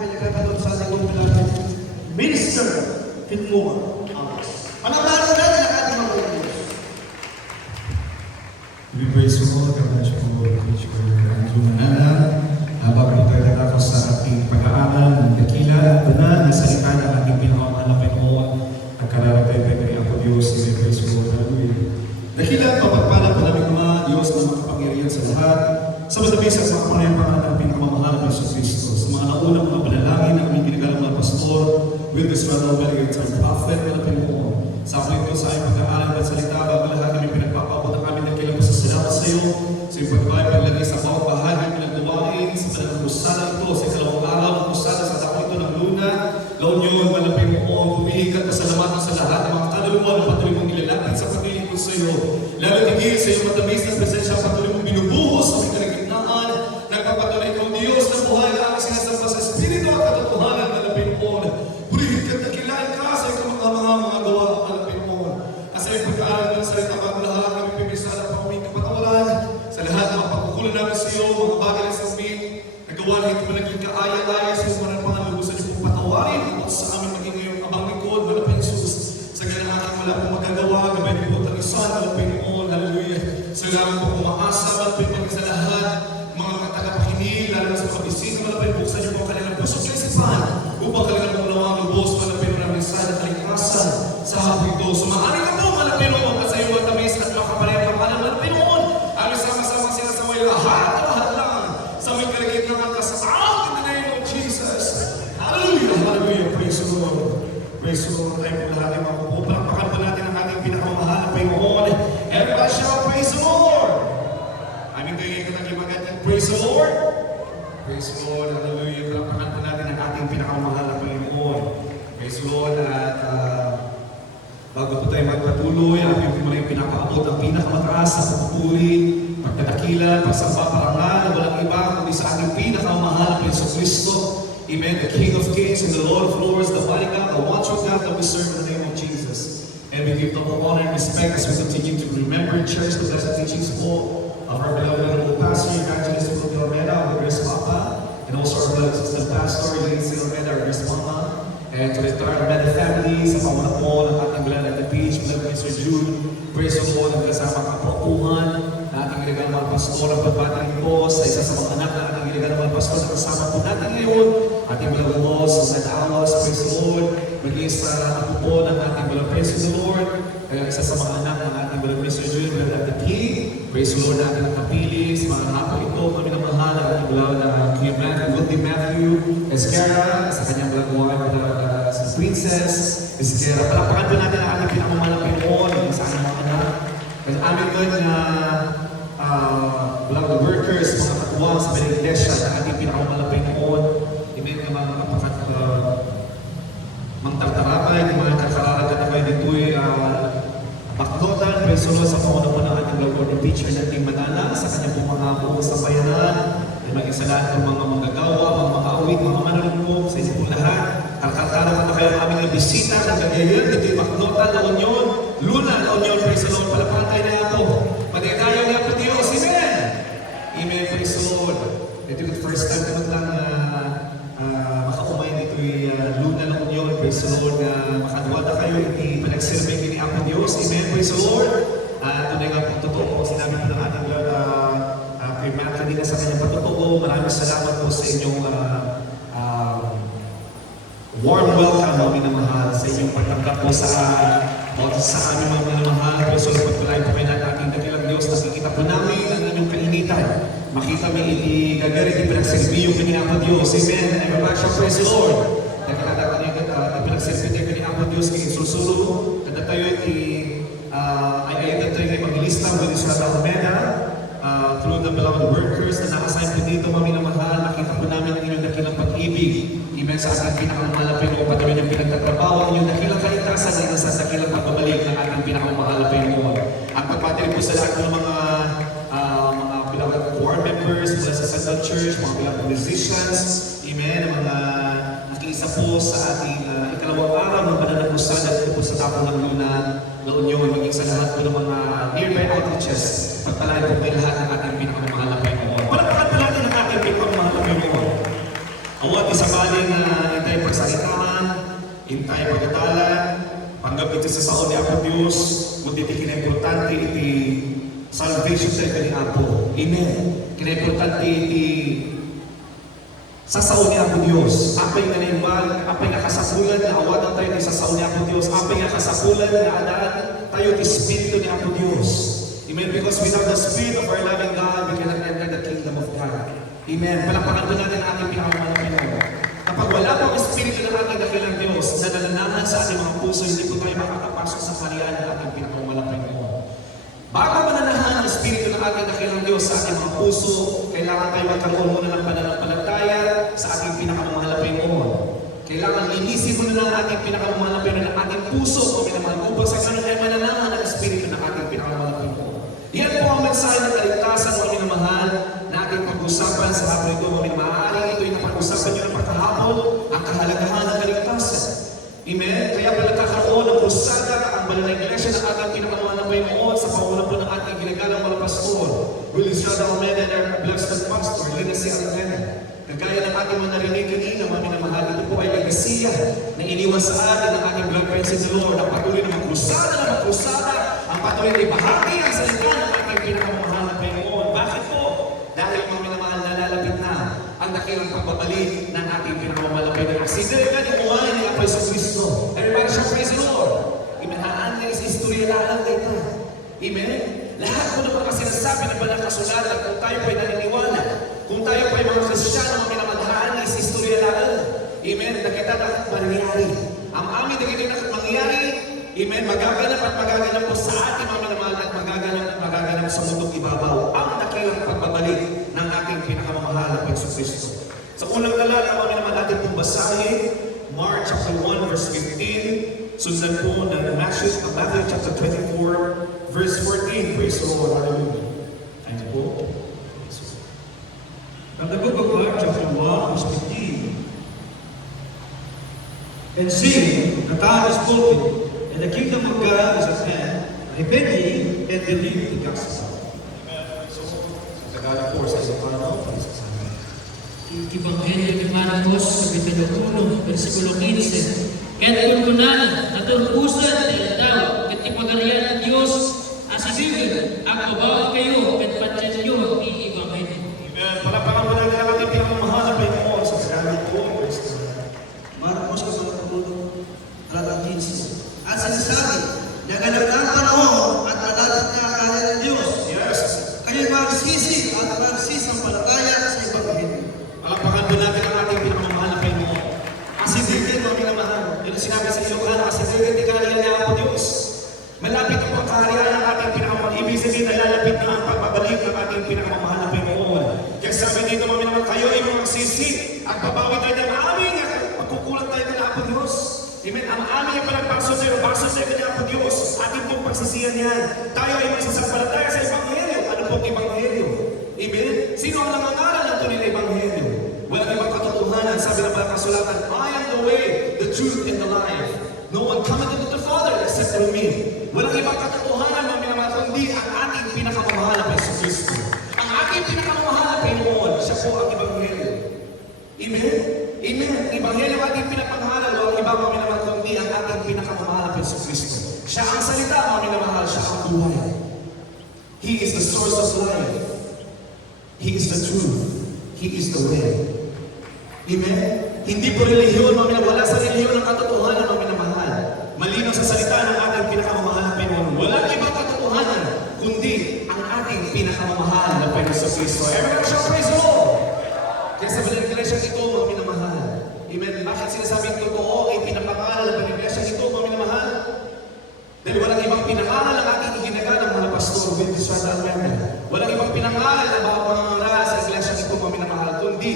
pinagkakaroon sa ating natin, Minister Fitmore Abbas. Panagalan natin ang ating mga Diyos. We praise the Lord, God bless you, Lord, preach for your Andrew Manana. Habang ito ay natakos sa ating pag-aaral ng dakila at banal na salita ng ating pinakaman na Pinoon, ang kararating kay Apo Diyos, we praise the Lord, hallelujah. Dakila at mapagpala po namin Ama, Diyos na makapangyarihan sa lahat, sa madabis at sa kapangyarihan pangalan ng pinakamamahal ng Jesus Cristo, sa mga naunang mga panalangin na aming ginagalang mga pastor, with this rather delegate to prophet na Pinoon. Sa akin ito sa aming pag-aaral at salita, bago lahat kami pinagpapabot ang aming dakilang pasasalamat sa iyo, sa iyong pagbay, paglagay sa bawat bahagi ng pinagduwain, sa panahon kusala ito, sa ikalawang araw ng kusala sa taon ito ng luna, laon yun, malapit mo, humihikat na salamatan sa lahat ng mga kaluluwa na patuloy mong ilalapit sa pagpiling ko sa iyo. Lalo tigil sa iyong matamis na presensya, patuloy mong binubuhos sa aming kalagitnaan, nagpapatuloy ikaw Diyos ng buhay na aming sinasamba sa Espiritu at katotohanan, malapit mo. Purihin ka, nakilaan ka sa iyong mga gawa, malapit mo. At sa iyong pagkaaral ng salita, bago lahat kami pipisala pa aming kapatawaran, sa lahat ng pagkukulan namin sa iyo, mga bagay na sa amin, nagawa na ito naging kaaya-aya sa iyong mga pangalubusan niyo pong patawarin, at sa amin maging ngayong abang likod, malapit Jesus, sa ganang aking wala pong magagawa, gabay niyo po talisan, malapit mo, hallelujah. Sa lahat po umaasa, malapit maging sa lahat, mga tagapakinig, lalo na sa kabisig, malapit po sa niyo po kanilang puso sa isipan, upang kanilang pong nawang lubos, malapit mo namin sa kalikasan, sa hapon ito. Sumaanin ka po, malapit mo, at sa iyong matamis at makapalayang kapanan, malapit mo, amin sama-sama sinasaway lahat lang, sa may kalagitnaan ka sa out in the name of Jesus. Hallelujah, hallelujah, praise the Lord. Praise the Lord, tayo po lahat ay makupo. Palakpakan po natin ang ating pinakamahal na Panginoon. Everybody shout, praise the Lord. Aming kayo katagimagat ng praise the Lord. Praise the Lord, hallelujah. Palakpakan po natin ang ating pinakamahal na Panginoon. Praise the Lord. At bago po tayo magpatuloy, ating po muna yung pinapaabot ang pinakamataas sa pagpupuri, pagkadakila, pagsamba, parangal, walang iba kundi sa ating pinakamahal na Jesus Cristo. Amen. The King of Kings and the Lord of Lords, the mighty God, the one true God that we serve in the name of Jesus. And we give the honor and respect as we continue to remember in church the blessed teachings of our beloved Pastor, Evangelist Philip Romeda, our Grace Papa, and also our beloved sister Pastor, Lindsay Romeda, our Grace Mama, and to the entire Romeda family, sa pamana po ng ating beloved at the beach, beloved Mr. Jude, praise the Lord, ang kasama kapupuhan, na ating iligang mga pastor, ang pagbating po sa isa sa mga anak na ating iligang mga pastor na kasama po natin ngayon, ating beloved Lord, sa Awas, praise the Lord, maging sa ako po ng ating beloved praise the Lord, kaya isa sa mga anak ng ating beloved Mr. Jude, beloved at the King, praise the Lord na ating nakapili, sa mga anak po ito, kami na mahal, ang ating beloved na Kuya Matthew, Escara, sa kanyang beloved wife, sa Princess, Escara. Palakpakan po natin ang ating pinakamahal na Pinoon, sa aking mga anak. Kasi amin doon na beloved workers, mga katuwang sa mga iglesia na ating pinakamahal na Pinoon, ibig na mga kapakat mangtartarapay, yung mga kakararagan na kayo dito'y baknotan, presolo sa pangunawa ng ating Lord and Teacher na ating Manana, sa kanyang pong mga buong sambayanan, at maging sa lahat ng mga manggagawa, mga makauwit, mga manalungkog, sa isip po lahat. Kalkaltalo ka na kayo ng aming bisita, nagagayon, dito'y baknotan, La Union, Luna, La Union, praise the Lord, palapakan tayo na ito. Magagayon niya po Diyos, Amen! Amen, praise the Lord. Ito yung first time naman lang na makakumay dito'y Luna, La Union, praise the Lord, na makaduwa na kayo, hindi panagsirbing ni Apo Diyos, Amen, praise the Lord. Tunay nga po, totoo po, sinabi po ng ating Lord, kay Matthew din sa kanyang patotoo, maraming salamat po sa inyong warm welcome, mga minamahal, sa inyong pagtanggap po sa aming mga minamahal. Pero so, pagpalain po kayo natin ating dakilang Diyos, nakikita po namin ang inyong kainitan. Makita may igagarit, ipinagsilbi yung pininapo Diyos. Amen. Everybody shall praise the Lord. Nakikita ko niyo, ipinagsilbi tayo pininapo Diyos, kay susuro. Kada tayo ay ayun tayo ay maglista with Israel Almeda, through the beloved workers na nakasign po dito, mga minamahal. Nakita po namin ang inyong dakilang pag-ibig. Amen. Sa ating pinakamalapin o patuloy niyong pinagtatrabaho, inyong dakilang kaligtasan at sa dakilang pagbabalik ng ating pinakamamalapin mo. Ang pagpatili po sa lahat ng mga beloved board members mula sa Central Church, mga beloved musicians, amen, mga nakiisa po sa ating ikalawang araw ng pananagusan at ito po sa tapo ng Luna, La Union, maging sa lahat po ng mga nearby outreaches. Pagpalain po kayo lahat ng ating pinakamamalapin mo. Wala pa natin ang ating pinakamamalapin mo. Awat isabaling sa saon ni Apo Dios, kundi iti kinaimportante iti salvation sa iti ni Apo. Amen. Kinaimportante iti sa saon ni Apo Dios. Apay nga naimbag, apay nga kasapulan na awadan tayo ni sa saon ni Apo Dios. Apay nga kasapulan na adaan tayo ti Espiritu ni Apo Dios. Amen. Because without the Spirit of our loving God, we cannot enter the kingdom of God. Amen. Palakpakan po natin ang ating pinakamahal na Pinoy. Kapag wala pang Espiritu ng ating dakilang Diyos na nananahan sa ating mga puso, hindi po tayo makakapasok sa kaharian ng ating pinakamalapit mo. Bago mananahan ang Espiritu ng ating dakilang Diyos sa ating mga puso, kailangan tayo magkaroon muna ng pananampalataya sa ating pinakamamahal na Pinoon. Kailangan linisin muna ng ating pinakamamahal na Pinoon ng ating puso o minamahal upang sa ganun ay mananahan ang Espiritu ng ating pinakamamahal na Pinoon. Yan po ang mensahe ng kaligtasan o minamahal na ating pag-usapan sa hapon ito. Maaaring ito yung napag-usapan nyo ng pagkahapon, ang kahalagahan ng kaligtasan. Amen? Kaya pala nagkakaroon ng krusada ang banal na iglesia ng ating pinakamamahal na Panginoon sa pangunan po ng ating ginagalang mga pastor. Willie Strada Almeida and our blessed pastor, Lina C. Almeida. Kagaya ng ating mga narinig kanina, mga minamahal, ito po ay legasiya na iniwan sa atin ng ating blood friends in the Lord. Ang patuloy na magkrusada, ang patuloy na ibahagi ang salita ng ating pinakamamahal na Panginoon. Bakit po? Dahil mga minamahal na lalapit na ang dakilang pagbabalik ng ating pinakamamahal na Panginoon. Asidere ka ni Juan ni Apo Jesucristo. Everybody shall praise the Lord. Imahaan na is istorya lang dito. Amen? Lahat po naman kasi nasabi ng banal kasulatan kung tayo po'y naniniwala, kung tayo po'y mga Kristiyano, mga minamahal is istorya lang. Amen? Nakita na mangyari. Ang amin na ganyan na mangyari, amen, magaganap at magaganap po sa ating mga minamahal at magaganap sa mundong ibabaw ang dakilang pagbabalik ng ating pinakamamahal na Jesucristo. Sa unang talata, mga minamahal natin pong basahin, Mark chapter 1 verse 15, sundan po ng Matthew chapter 24 verse 14. Praise the Lord. Hallelujah. Thank you po. From the book of Mark chapter 1 verse 15. And see, the time is fulfilled, and the kingdom of God is at hand. Repent ye and believe the gospel. Tagalog po sa Ilocano. Ebanghelyo ni Marcos, kapitulo 1, versikulo 15. Kaya't tulkunan, natulpusan, tinataw, kat ipagalian ng Diyos, asisigan, ang babawa kayo, kat patyan nyo, i-ebanghelyo. Amen. Palapakan mo natin ang ating pinakamamahal na Panginoon sa Tagalog po. Marcos kapitulo 1, talatang 15. At sinasabi, naganap na ang panahon at nalalap na ang kaharian ng Diyos. Yes. Kayo'y magsisi at magsisampalataya sa Ebanghelyo. Palapakan po natin ang ating pinakamamahal na Panginoon. Asidin, mga pinamahal. Yun ang sinabi sa Ilocano, asidin, tigalian niya ako Diyos. Malapit ang pagkaharian ng ating pinakamamahal. Ibig sabihin na lalapit na ang pagbabalik ng ating pinakamamahal na Panginoon. Kaya sabi dito, mga pinamahal, kayo ay mga magsisi at babawi tayo ng aming magkukulang tayo ng Apo Diyos. Amen. Ang aming pinagpaso sa'yo, baso sa'yo ng Apo Diyos. Ating pong pagsisiyan yan. Tayo ay magsasampalataya sa Ebanghelyo. Ano pong Ebanghelyo? Amen. Sino ang nangangaral ng tunay na Ebanghelyo? Walang ibang katotohanan. Sabi ng mga kasulatan, I am the way, the truth, and the life. No one cometh unto the Father except through me. Walang ibang katotohanan, mga minamahal, kundi ang ating pinakamamahal na Jesucristo. Ang ating pinakamamahal na Panginoon, siya po ang Ebanghelyo. Amen? Amen. Ang Ebanghelyo ang ating pinapanghalan, walang ibang mga minamahal, kundi ang ating pinakamamahal na Jesucristo. Siya ang salita, mga minamahal, siya ang buhay. He is the source of life. He is the truth. He is the way. Amen? Hindi po relihiyon, mga minamahal. Wala sa relihiyon ang katotohanan, mga minamahal. Malinaw sa salita ng ating pinakamamahal na Panginoon. Walang ibang katotohanan, kundi ang ating pinakamamahal na Panginoon sa Kristo. Everyone shall praise the Lord. Kaya sa bilang iglesia ito, mga minamahal. Amen? Bakit sinasabing totoo ay pinapangalan ng iglesia ito, mga minamahal? Dahil walang ibang pinangalan ang ating ginagalang mga pastor, Willie Strada Almeida. Walang ibang pinangalan ang mga pangangaral sa iglesia ito, mga minamahal, kundi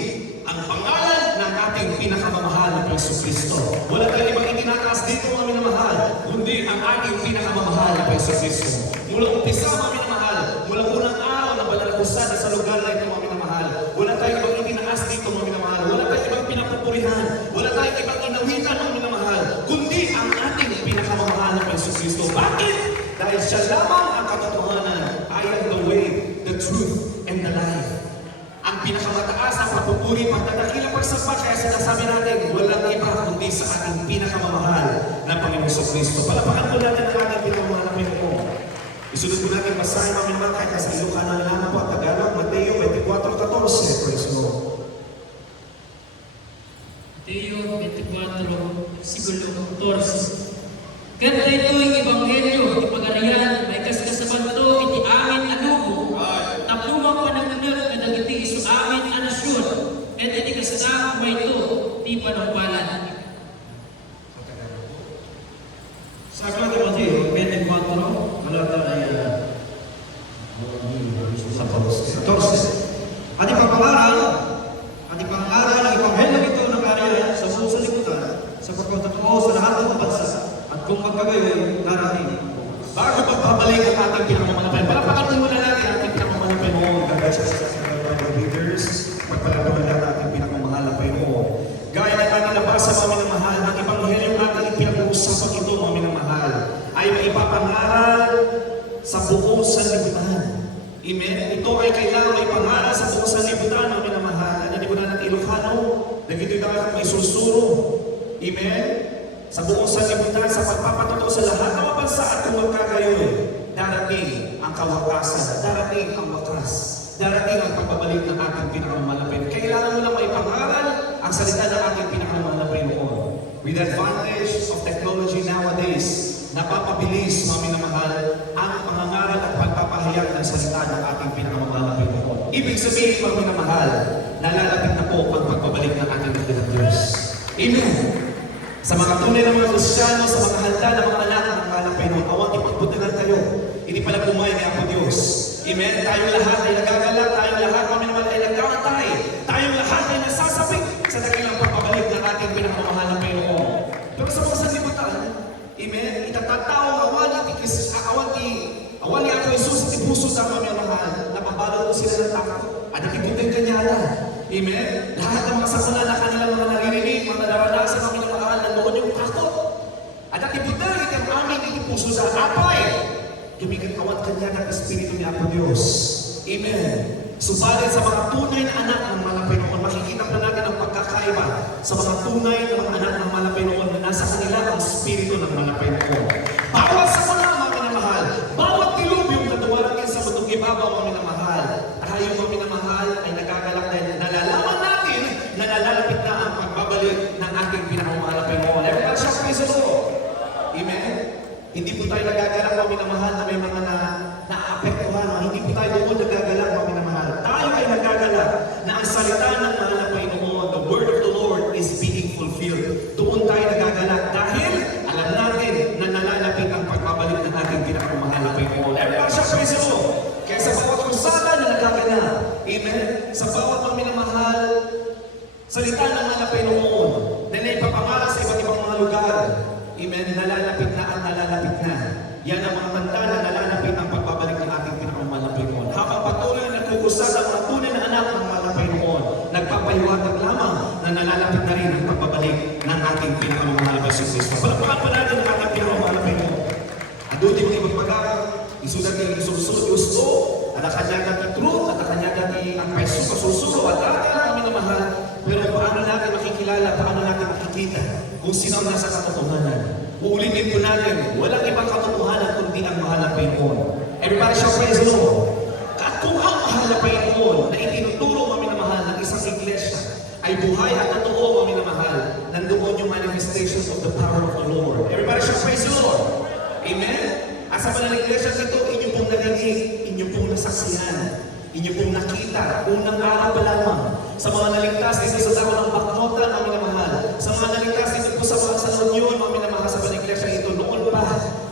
ang pangalan ng ating pinakamamahal na Jesucristo. Wala tayong ibang itinataas dito, mga minamahal, kundi ang ating pinakamamahal na Jesucristo. Mula umpisa, mga minamahal, mula unang araw na banalagusan sa lugar na ito, mga minamahal, wala tayong ibang itinaas dito, mga minamahal. Wala tayong ibang pinapupurihan. Wala tayong ibang inawitan, mga minamahal, kundi ang ating pinakamamahal na Jesucristo. Bakit? Dahil siya lamang ang katotohanan. I am the way, the truth, and the life. Ang pinakamataas na papupuri, pagdadakila, pagsamba, kaya sinasabi natin, walang iba kundi sa ating pinakamamahal na Panginoon. Jesucristo. Palapakan po natin ang ating pinamahal na Panginoon. Isunod po natin basahin namin mga kahit sa Ilocana lang po at Tagalog, Mateo 24:14. Praise the Lord. Mateo 24, versikulo 14. Ket daytoy ebanghelyo ti pagarian may kaskasabanto iti amin a dugo tapumang panagdagdag kadagiti isu amin a nasyon ket iti kasada mayto ti panungpalan. Sa aklat ni Mateo 24, talata ay 14. At ipapangaral ang ebanghelyo nito ng kaharian sa buong sanlibutan sa pagkatotoo sa lahat ng bansa at kung magkagayoy darating. Bago pagbabalik ang ating pinakamalapay, palapakan muna natin ang ating pinakamalapay noon. Gagaya sa leaders, pagpalapakan natin ang ating pinakamahal na Panginoon. Gaya ng ating nabasa, mga minamahal, ang ebanghelyo natin ipinag-uusapan ito, mga minamahal, ay maipapangaral sa buong sanlibutan. Amen? Ito ay kailangan maipangaral sa buong sanlibutan, mga minamahal. Ano di ko na natin Ilocano? Nagito'y na may susuro. Amen? Sa buong sanlibutan, sa pagpapatuto sa lahat ng mga bansa at kung magkagayoy, darating ang kawakasan, darating ang wakas, darating ang pagbabalik ng ating pinakamalapit. Kailangan mo na maipangaral ang salita ng ating pinakamalapit noon. With the advantage of technology nowadays, napapabilis, mga minamahal, ang pangangaral at pagpapahayag ng salita ng ating pinakamalapit noon. Ibig sabihin, mga minamahal, nalalapit na po ang pagbabalik ng ating ng Diyos. Amen. Sa mga tunay ng mga Kristiyano, sa mga handa ng mga anak ng kalapay noon, awang ipagbutihan kayo. Hindi pala bumay ni Apo Diyos. Amen? Tayong lahat ay nagagalak, tayong lahat, kami naman ay nagkakatay. Tayong lahat ay nasasapit sa dakilang pagbabalik ng ating pinakamamahal na Panginoon. Pero sa mga sanlibutan, amen, itatataw awali ako Jesus, iti puso sa mga mahal, napabalo ko sila ng takot. At nakibutay kanyala. Amen? Lahat ng mga sakuna na kanilang mga naririnig, mga naranasan ng minamahal, nandoon yung takot. At nakibutay iti ang aming iti puso sa apay. Dumigat kawat kanya ng Espiritu ni Apo Diyos. Amen. Subalit sa mga tunay na anak ng malapay noon, makikita pa natin ang pagkakaiba sa mga tunay na mga anak ng malapay noon na nasa kanila ang Espiritu ng malapay noon. Bawat sakuna, mga minamahal, bawat dilubyong na dumarangin sa mutong ibabaw, mga minamahal, tayo mga minamahal ay nagagalak dahil nalalaman natin na nalalapit na ang pagbabalik ng ating pinakamahal na Panginoon. Everybody shout praise the Lord. Amen. Hindi po tayo nagagalak, mga minamahal, na may mga naapektuhan. Hindi po tayo doon nagagalak, mga minamahal. Tayo ay nagagalak na ang salita ng mahal na Panginoon, the word of the Lord is being fulfilled. Doon tayo nagagalak dahil alam natin na nalalapit ang pagbabalik ng ating pinakamahal na Panginoon. Everybody shout praise the Lord. Kaya sa bawat krusada na nagagalak, amen, sa bawat mga minamahal, salita ng mahal na Panginoon, na naipapangaral sa iba't ibang mga lugar, amen, nalalapit na at nalalapit na. Yan ang mga tanda na nalalapit ang pagbabalik ng ating pinakamahal na Panginoon. Habang patuloy na nagkukusada ang mga tunay na anak ng mahal na Panginoon, nagpapahiwatig lamang na nalalapit na rin ang pagbabalik ng ating pinakamahal na Jesucristo. Palapakan pa natin ang ating pinakamahal na Panginoon. Adudi mo ipagpagara, isulat ng isusunod gusto, at ang kanya natin truth, at ang kanya natin ang paiso, kasusuro, at lahat ang minamahal. Pero paano natin makikilala, paano natin makikita kung sino ang nasa katotohanan? Uulitin po natin, walang ibang katotohanan kundi ang mahal na Panginoon. Everybody shout praise the Lord. Katuhang mahal na Panginoon na itinuturo mga minamahal ng isang iglesia ay buhay at totoo mga minamahal. Nandoon yung manifestations of the power of the Lord. Everybody shout praise the Lord. Amen? At sa mga iglesia nito, inyong pong narinig, inyong pong nasaksihan, inyong pong nakita, unang araw pa lamang, sa mga naligtas dito sa tao ng baknotan, mga minamahal, sa mga naligtas dito po sa mga salonyon, mga minamahal, sa mga iglesia ito, noon pa,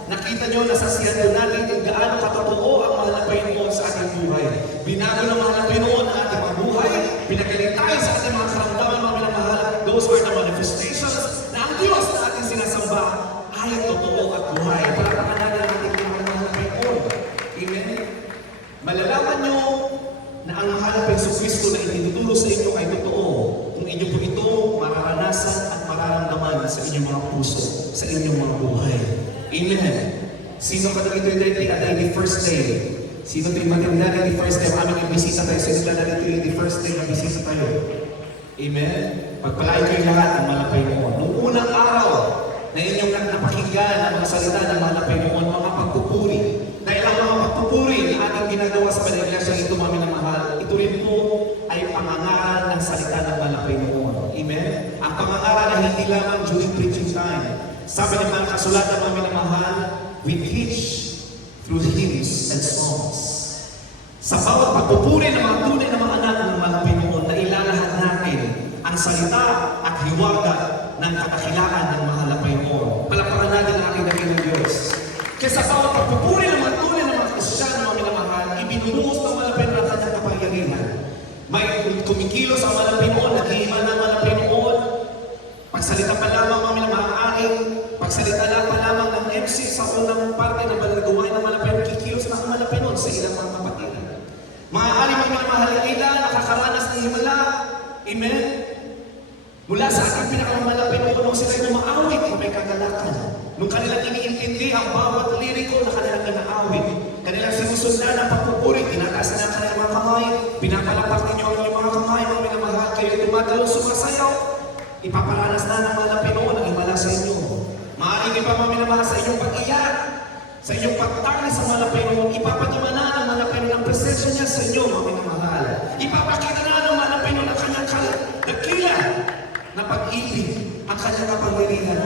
nakita nyo, nasaksihan doon natin kung gaano katotoo ang mahal na Panginoon sa ating buhay. Binago ng mahal na Panginoon ang ating mga buhay, pinagaling tayo sa ating mga karamdaman, mga minamahal. Those are the manifestations na ang Diyos na ating sinasamba ay totoo at buhay. Palapakan natin ang ating mahal na Panginoon. Amen? Malalaman nyo na ang mahal na Jesucristo na itinuturo sa inyo ay totoo kung inyo po ito mararanasan at mararamdaman sa inyong mga puso, sa inyong mga buhay. Amen. Sino ka nang ito at ay the first day? Sino ito yung matanda the first day? Aming yung bisita tayo. Sino ka nang ito yung the first day na bisita tayo? Amen. Pagpalain kayo lahat ng malapay mo. Noong unang araw, na inyong napakinggan ang mga salita ng mga Panginoon, mga pagpupuri. Dahil ang mga pagpupuri na ating ginagawa sa Iglesia ito, mga minamahal, ito rin po ay pangangaral ng salita ng mga Panginoon. Amen? Ang pangangaral ay hindi lamang during preaching time. Sabi ng mga kasulatan, mga minamahal, we teach through hymns and songs. Sa bawat pagpupuri ng mga tunay na mga anak ng mga Panginoon, na ilalahad natin ang salita at hiwaga ng kadakilaan ng mahal na Panginoon. Palakpakan natin ang ating dakilang Diyos. Kaya sa bawat pagpupuri ng mga tunay na mga Kristiyan ng mga minamahal, ibinubuhos ng mga Panginoon ang kanyang kapangyarihan. May kumikilos ang mga Panginoon, naghihima ng mga Panginoon. Pagsalita pa lamang mga minamahal, pagsalita lang pa lamang ng MC sa unang parte ng balagawain ng mga Panginoon, kikilos na ang mga Panginoon sa ilang mga kapatid. Maaari mga minamahal nila, nakakaranas ng himala. Amen? Mula sa ating pinakamalapit na unang sila ay umaawit kung may kagalakan. Nung kanilang iniintindi ang bawat liriko na kanilang inaawit, kanilang sinusundan ang pagpupuri, tinataas na kanilang mga kamay, pinapalapak ninyo ang inyong mga kamay, mga minamahal, kayo tumatalo, sumasayaw, ipaparanas na ng mga Pinoon ang himala sa inyo. Maaaring pa mga minamahal sa inyong pag-iyak, sa inyong pagtangis sa mga Pinoon, ipapatumanan ang mga Pinoon ang presensya niya sa inyo, mga minamahal. Ipapakita na ng mga Pinoon ang kanyang dakila na pag-ibig, ang kanyang kapangyarihan.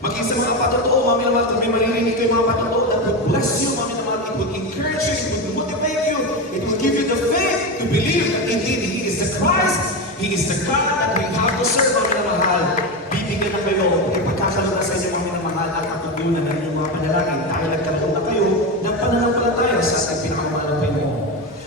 Maging sa mga patotoo, mga minamahal, kung may maririnig kayo mga patotoo, that will bless you, mga minamahal, it will encourage you, it will motivate you, it will give you the faith to believe that indeed He is the Christ, He is the God that we have to serve, mga minamahal. Bibigyan na kayo, ipagkakaroon na sa inyo, mga minamahal, at katugunan ng inyong mga panalangin, dahil nagkaroon na kayo ng pananampalataya sa ating pinakamahal na Panginoon.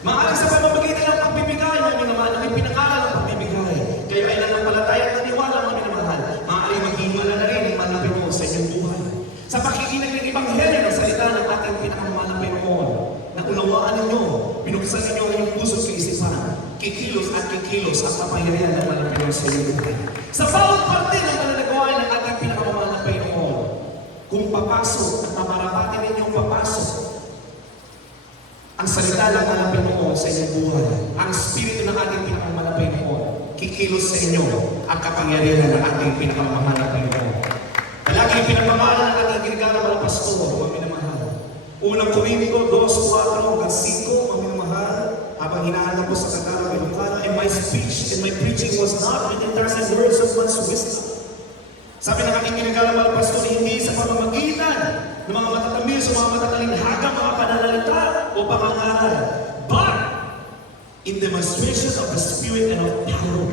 Maaari sa pamamagitan ng pagbibigay, mga minamahal, ang ipinangaral ng pagbibigay. Kayo ay nanampalataya at naniwala, mga minamahal. Maaari maghihimala na rin ang mga Panginoon sa inyong buhay. Sa pakikinig ng Ebanghelyo ng salita ng ating pinakamahal na Panginoon, na unawaan ninyo, binuksan ninyo ang inyong puso sa isipan, kikilos at kikilos ang kapangyarihan ng mga Panginoon sa inyong buhay. Sa bawat parte ng pananagawain ng ating pinakamahal na Panginoon, kung papasok at mamarapati ninyong papasok ang salita ng mga Panginoon sa inyong buhay, ang Espiritu ng ating pinakamahal na Panginoon, kikilos sa inyo ang kapangyarihan ng ating pinakamahal na Panginoon. Palagi pinapamahalan ng ating ginagawa ng mga pastor, mga minamahal. Unang Korinto 2:4-5, mga minamahal, habang hinahanap ko sa Tagalog Ilocano, and my speech and my preaching was not with interesting words of man's wisdom. Sabi ng aking ginagawa ng mga pastor, hindi sa pamamagitan ng mga matatamis o mga matatalinhaga, mga pananalita o pangangaral, but in demonstration of the Spirit and of power.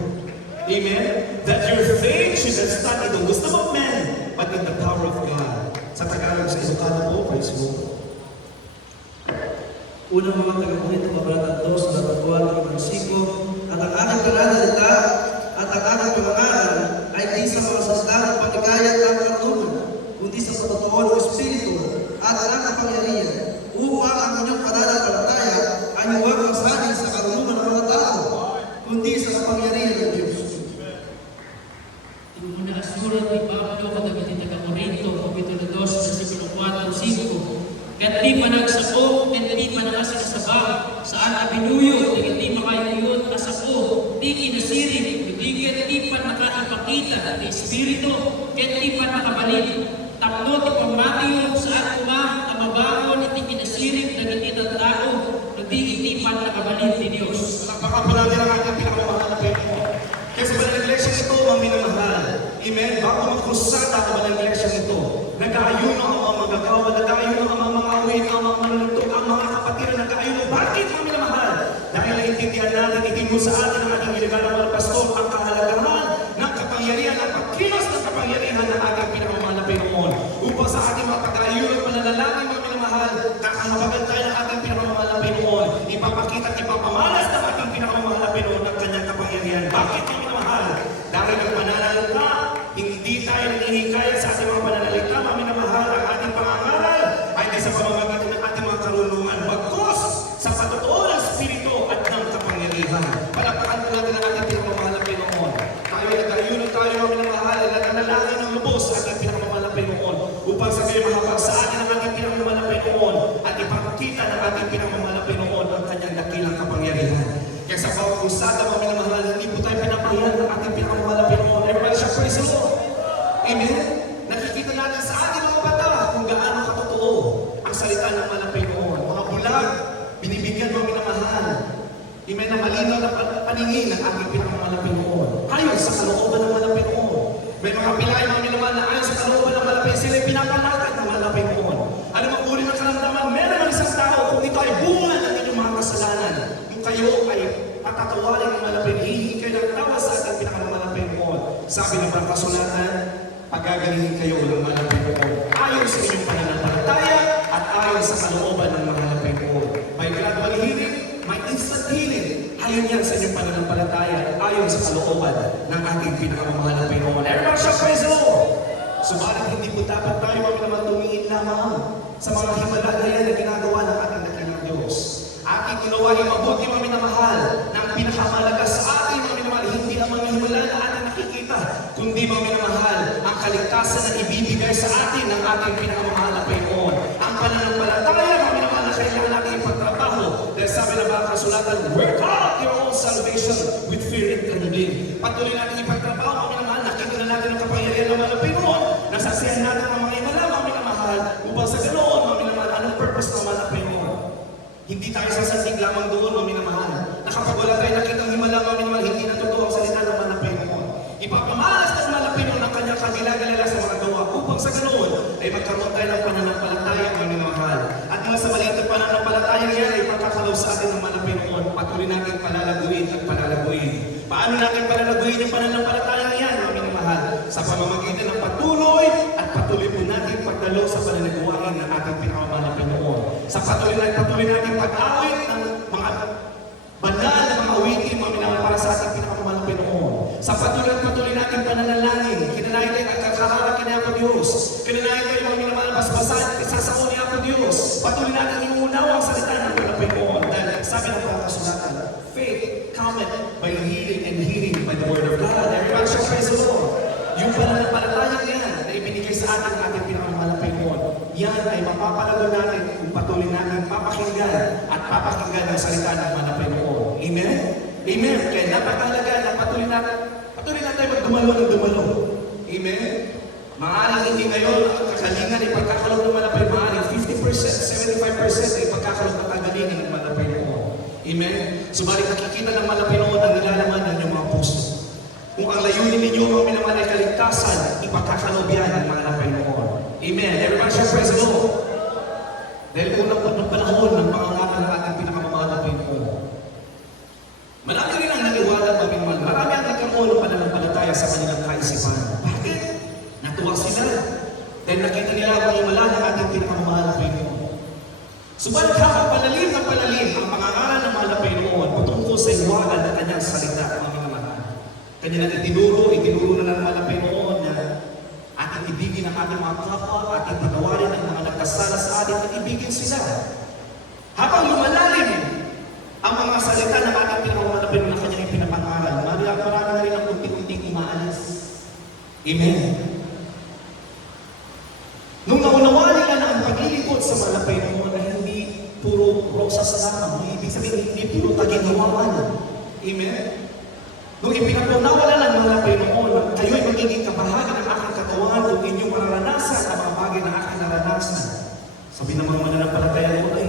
Amen? That your faith should not stand in the wisdom of men, but in the power of God. Sa Tagalog, sa Ilocano po, praise God. Unang mga taga-Korinto, kabanata 2:4-5, at ang aking pananalita at ang aking pangangaral ay di sa mga salita ng patigaya at katulungan, kundi sa totoo ng Espiritu at ang kapangyarihan, upang ang inyong pananampalataya ay huwag magsahin sa karunungan ng mga tao, kundi sa kapangyarihan ng Diyos. Yung una asurat ni Pablo kada taga Corinto, kapitulo 2, versikulo 4-5. Kat di managsako, kat di manangasasaba, saan abinuyo, kat di makayuyot, asako, di kinasirin, kat di pa nakaipakita, at Espiritu, kat di pa nakabalik. Tapno ti pamatiyo, saan kuma, amabangon, at di kinasirin, nagit ang tao, at di pa nakabalik ni Diyos. Napaka po natin ang ating pinakamahal na Panginoon. Kaya sa banal iglesia ito, mga minamahal. Amen? Bago magkrusada ang banal iglesia ito, nag-aayuno ang mga magagawa, nag-aayuno ang mga awin, ang mga manuntok, ang mga kapatid na nag-aayuno. Bakit, mga minamahal? Dahil naiintindihan natin, itingo sa atin ang ating ginagawa ng mga pastor, ang kahalagahan ng kapangyarihan, ang pagkilos ng kapangyarihan ng ating pinakamahal na Panginoon. Upang sa ating mga pag-aayuno at pananalangin, mga minamahal, kakahawagan tayo ng ating pinakamahal na Panginoon. Ipapakita at ipapamalas ng ating pinakamahal na Panginoon ng kanyang kapangyarihan. Bakit, mga minamahal? Dahil ang pananalita, hindi tayo nanihikaya sa ating mga pananalita, mga minamahal, ang ating pangangaral ay di sa pamamagitan ng ating mga karunungan, bagkus sa patotoo ng Espiritu at ng kapangyarihan. Palakpakan po natin ang ating pinakamahal na Panginoon. Tayo ay nag-ayuno tayo, mga minamahal, at nanalangin ng lubos sa ating pinakamahal na Panginoon upang sa kayo mahabag sa atin ang ating pinakamahal na Panginoon at ipakita ng ating pinakamahal na Panginoon ang kanyang dakilang kapangyarihan. Kaya sa bawat kusada, mga minamahal, hindi po tayo pinapahiyan ng ating pinakamahal na Panginoon. Everybody siya, praise the Lord. Amen? Nakikita Amen, na malinaw na paningin ng ating pinakamahal na Panginoon. Ayon sa kalooban ng mahal na Panginoon. May mga pilay, mga minamahal na ayon sa kalooban ng mahal na Panginoon, sila ay pinapanatag ng mahal na Panginoon. Ano mang uri ng karamdaman, meron ng isang tao kung ito ay bunga ng inyong mga kasalanan. Kung kayo ay patatawarin ng mahal na Panginoon, hihingi kayo ng tawa sa ating pinakamahal na Panginoon. Sabi ng mga kasulatan, paggagalingin kayo ng mahal na Panginoon. Ayon sa inyong pananampalataya at ayon sa kalooban ng mahal na Panginoon. May gradual healing, may instant healing. Ayon yan sa inyong pananampalataya at ayon sa kalooban ng ating pinakamamahal na Panginoon. Everybody shout praise the Lord! Subalit hindi po dapat tayo naman tumingin lamang sa mga himala na yan na ginagawa ng ating dakilang Diyos. Ating ginawa yung mabuti mga minamahal na ang pinakamalaga sa ating mga minamahal, hindi ang mga himala na ating nakikita, kundi mga minamahal, ang kaligtasan na ibibigay sa atin ng ating pinakamamahal na Panginoon. Ang pananampalataya, mga minamahal, na kailangan natin ipagtrabaho. Dahil sabi ng mga kasulatan, work out your own salvation with fear and trembling. Patuloy natin ipagtrabaho, mga minamahal, nakita na natin ang kapangyarihan ng mga Panginoon, nasaksihan natin ang mga himala, mga minamahal, upang sa ganoon, mga minamahal, anong purpose ng mga Panginoon? Hindi tayo sasandig lamang doon, mga minamahal. Na kapag wala tayo nakitang himala, mga minamahal, hindi na totoo ang salita ng mga Panginoon. Ipapamalas ng mga Panginoon ang kanyang kagilagala sa mga gawa upang sa ganoon ay magkaroon tayo ng pananampalataya, mga minamahal. At mula sa maliit na pananampalataya yan ay pagkakalaw sa atin ng mga Panginoon. Patuloy natin palalaguin at palalaguin. Paano natin palalaguin yung pananampalataya yan, mga minamahal? Sa pamamagitan ng patuloy at patuloy po natin pagdalo sa pananaguwain ng ating pinakamamahal na Panginoon. Sa patuloy natin pag-awit ng mga banal na mga awitin, mga minamahal, para sa ating pinakamamahal na Panginoon. Sa patuloy natin pananalangin, kinanayin tayo ang kakarakin niya ako Diyos. Kinanayin tayo mga minamahal, basbasan, isasaon niya ako Diyos. Patuloy natin inuunawa ang salita ng mga Panginoon. Dahil sabi ng mga kasulatan, faith cometh by hearing and hearing by the word of God. Everybody shout praise the Lord. Yung pananampalataya yan na ibinigay sa atin ng ating pinakamahal na Panginoon, yan ay mapapalago natin kung patuloy natin papakinggan at papakinggan ang salita ng mga Panginoon. Amen? Amen. Kaya napakalaga na patuloy natin magdumalo ng dumalo. Amen? Maaaring hindi ngayon ang kakalingan ay pagkakalob ng malapay. Maaaring 50%, 75% ay pagkakalob ng kagalingan ng malapay noon. Amen? Subalit nakikita ng malapay noon ang nilalaman ng inyong mga puso. Kung ang layunin ninyo ang minaman ay kaligtasan, ipagkakalob yan ng malapay noon. Amen? Everybody shout praise the Lord. Dahil unang ng panahon ng pangangalan ng ating pinakamamahal na Panginoon. Marami rin ang naniwala ng Panginoon. Marami ang nagkaroon ng pananampalataya sa kanilang kaisipan. Bakit? Natuwa sila. Dahil nakita nila ang himala ng ating pinakamamahal na Panginoon. Subalit habang palalim ng palalim ang pangangalan ng mahal na Panginoon patungkol sa iwanan ng kanyang salita, mga minamahal. Kanya natin itinuro na ng mahal na Panginoon na ating ibigin ang ating mga kapwa, ating patawarin ang mga nagkasala sa atin at ibigin sila. Habang lumalalim ang mga salita ng ating pinakamamahal na Panginoon na kanyang ipinapangaral, marami na rin ang unti-unting umaalis. Amen. Nung naunawa nila na ang paglilingkod sa mga Panginoon na hindi puro rosas lamang, ibig sabihin hindi puro taginawaman. Amen. Nung ipinapaunawa na ng mga Panginoon na kayo'y magiging kabahagi ng aking katawan kung inyong mararanasan ang mga bagay na aking naranasan. Sabi ng mga mananampalataya noon ay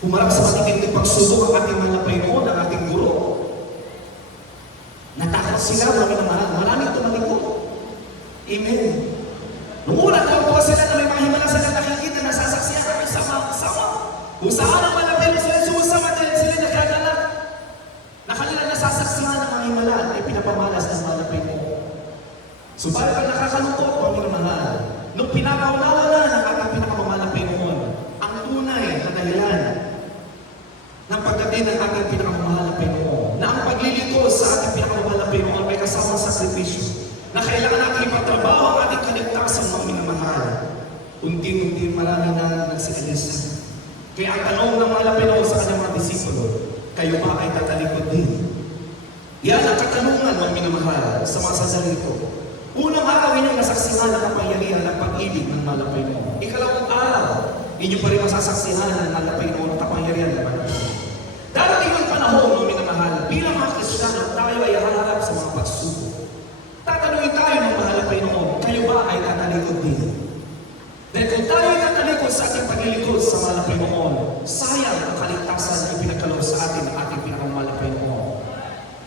pumarap sa matitinding pagsubok ang ating mga Panginoon, ang ating guro. Natakot sila, maraming tumalikod. Amen. Nung una, tuwa sila na may mga himala sa nakikita na sasaksiyan ay sama-sama. Kung saan ang malapit sila sumasama din sila nakagala. Nakalila na sasaksiyan ng mga himala ay pinapamalas ng mga Panginoon. Subalit ang nakakalungkot, mga minamahal, nung pinapaunawa na ng ating pinakamamahal na Panginoon, ang tunay na dahilan ng pagdating ng ating pinakamamahal na Panginoon, na ang paglilingkod sa ating pinakamamahal na Panginoon may kasamang sakripisyo, na kailangan natin ipatrabaho ang ating kaligtasan, mga minamahal. Unti-unti marami na nagsisilisa. Kaya ang tanong ng mga Panginoon sa kanyang mga disipulo, kayo ba ay tatalikod din? Yan ang katanungan, mga minamahal, sa mga sasarito. Unang araw, inyong nasaksihan ang kapangyarihan ng pag-ibig ng mga Panginoon. Ikalawang araw, inyo pa rin masasaksihan ng mga Panginoon ang kapangyarihan ng mga Panginoon. Darating ang panahon, mga minamahal, bilang mga Kristiyano, tayo ay haharap sa mga pagsubok. Tatanungin tayo ng mahal na Panginoon, kayo ba ay tatalikod din? Dahil kung tayo ay tatalikod sa ating pag naglilingkod sa mahal na Panginoon, sayang ang kaligtasan na ipinagkaloob sa atin ng ating pinakamahal na Panginoon.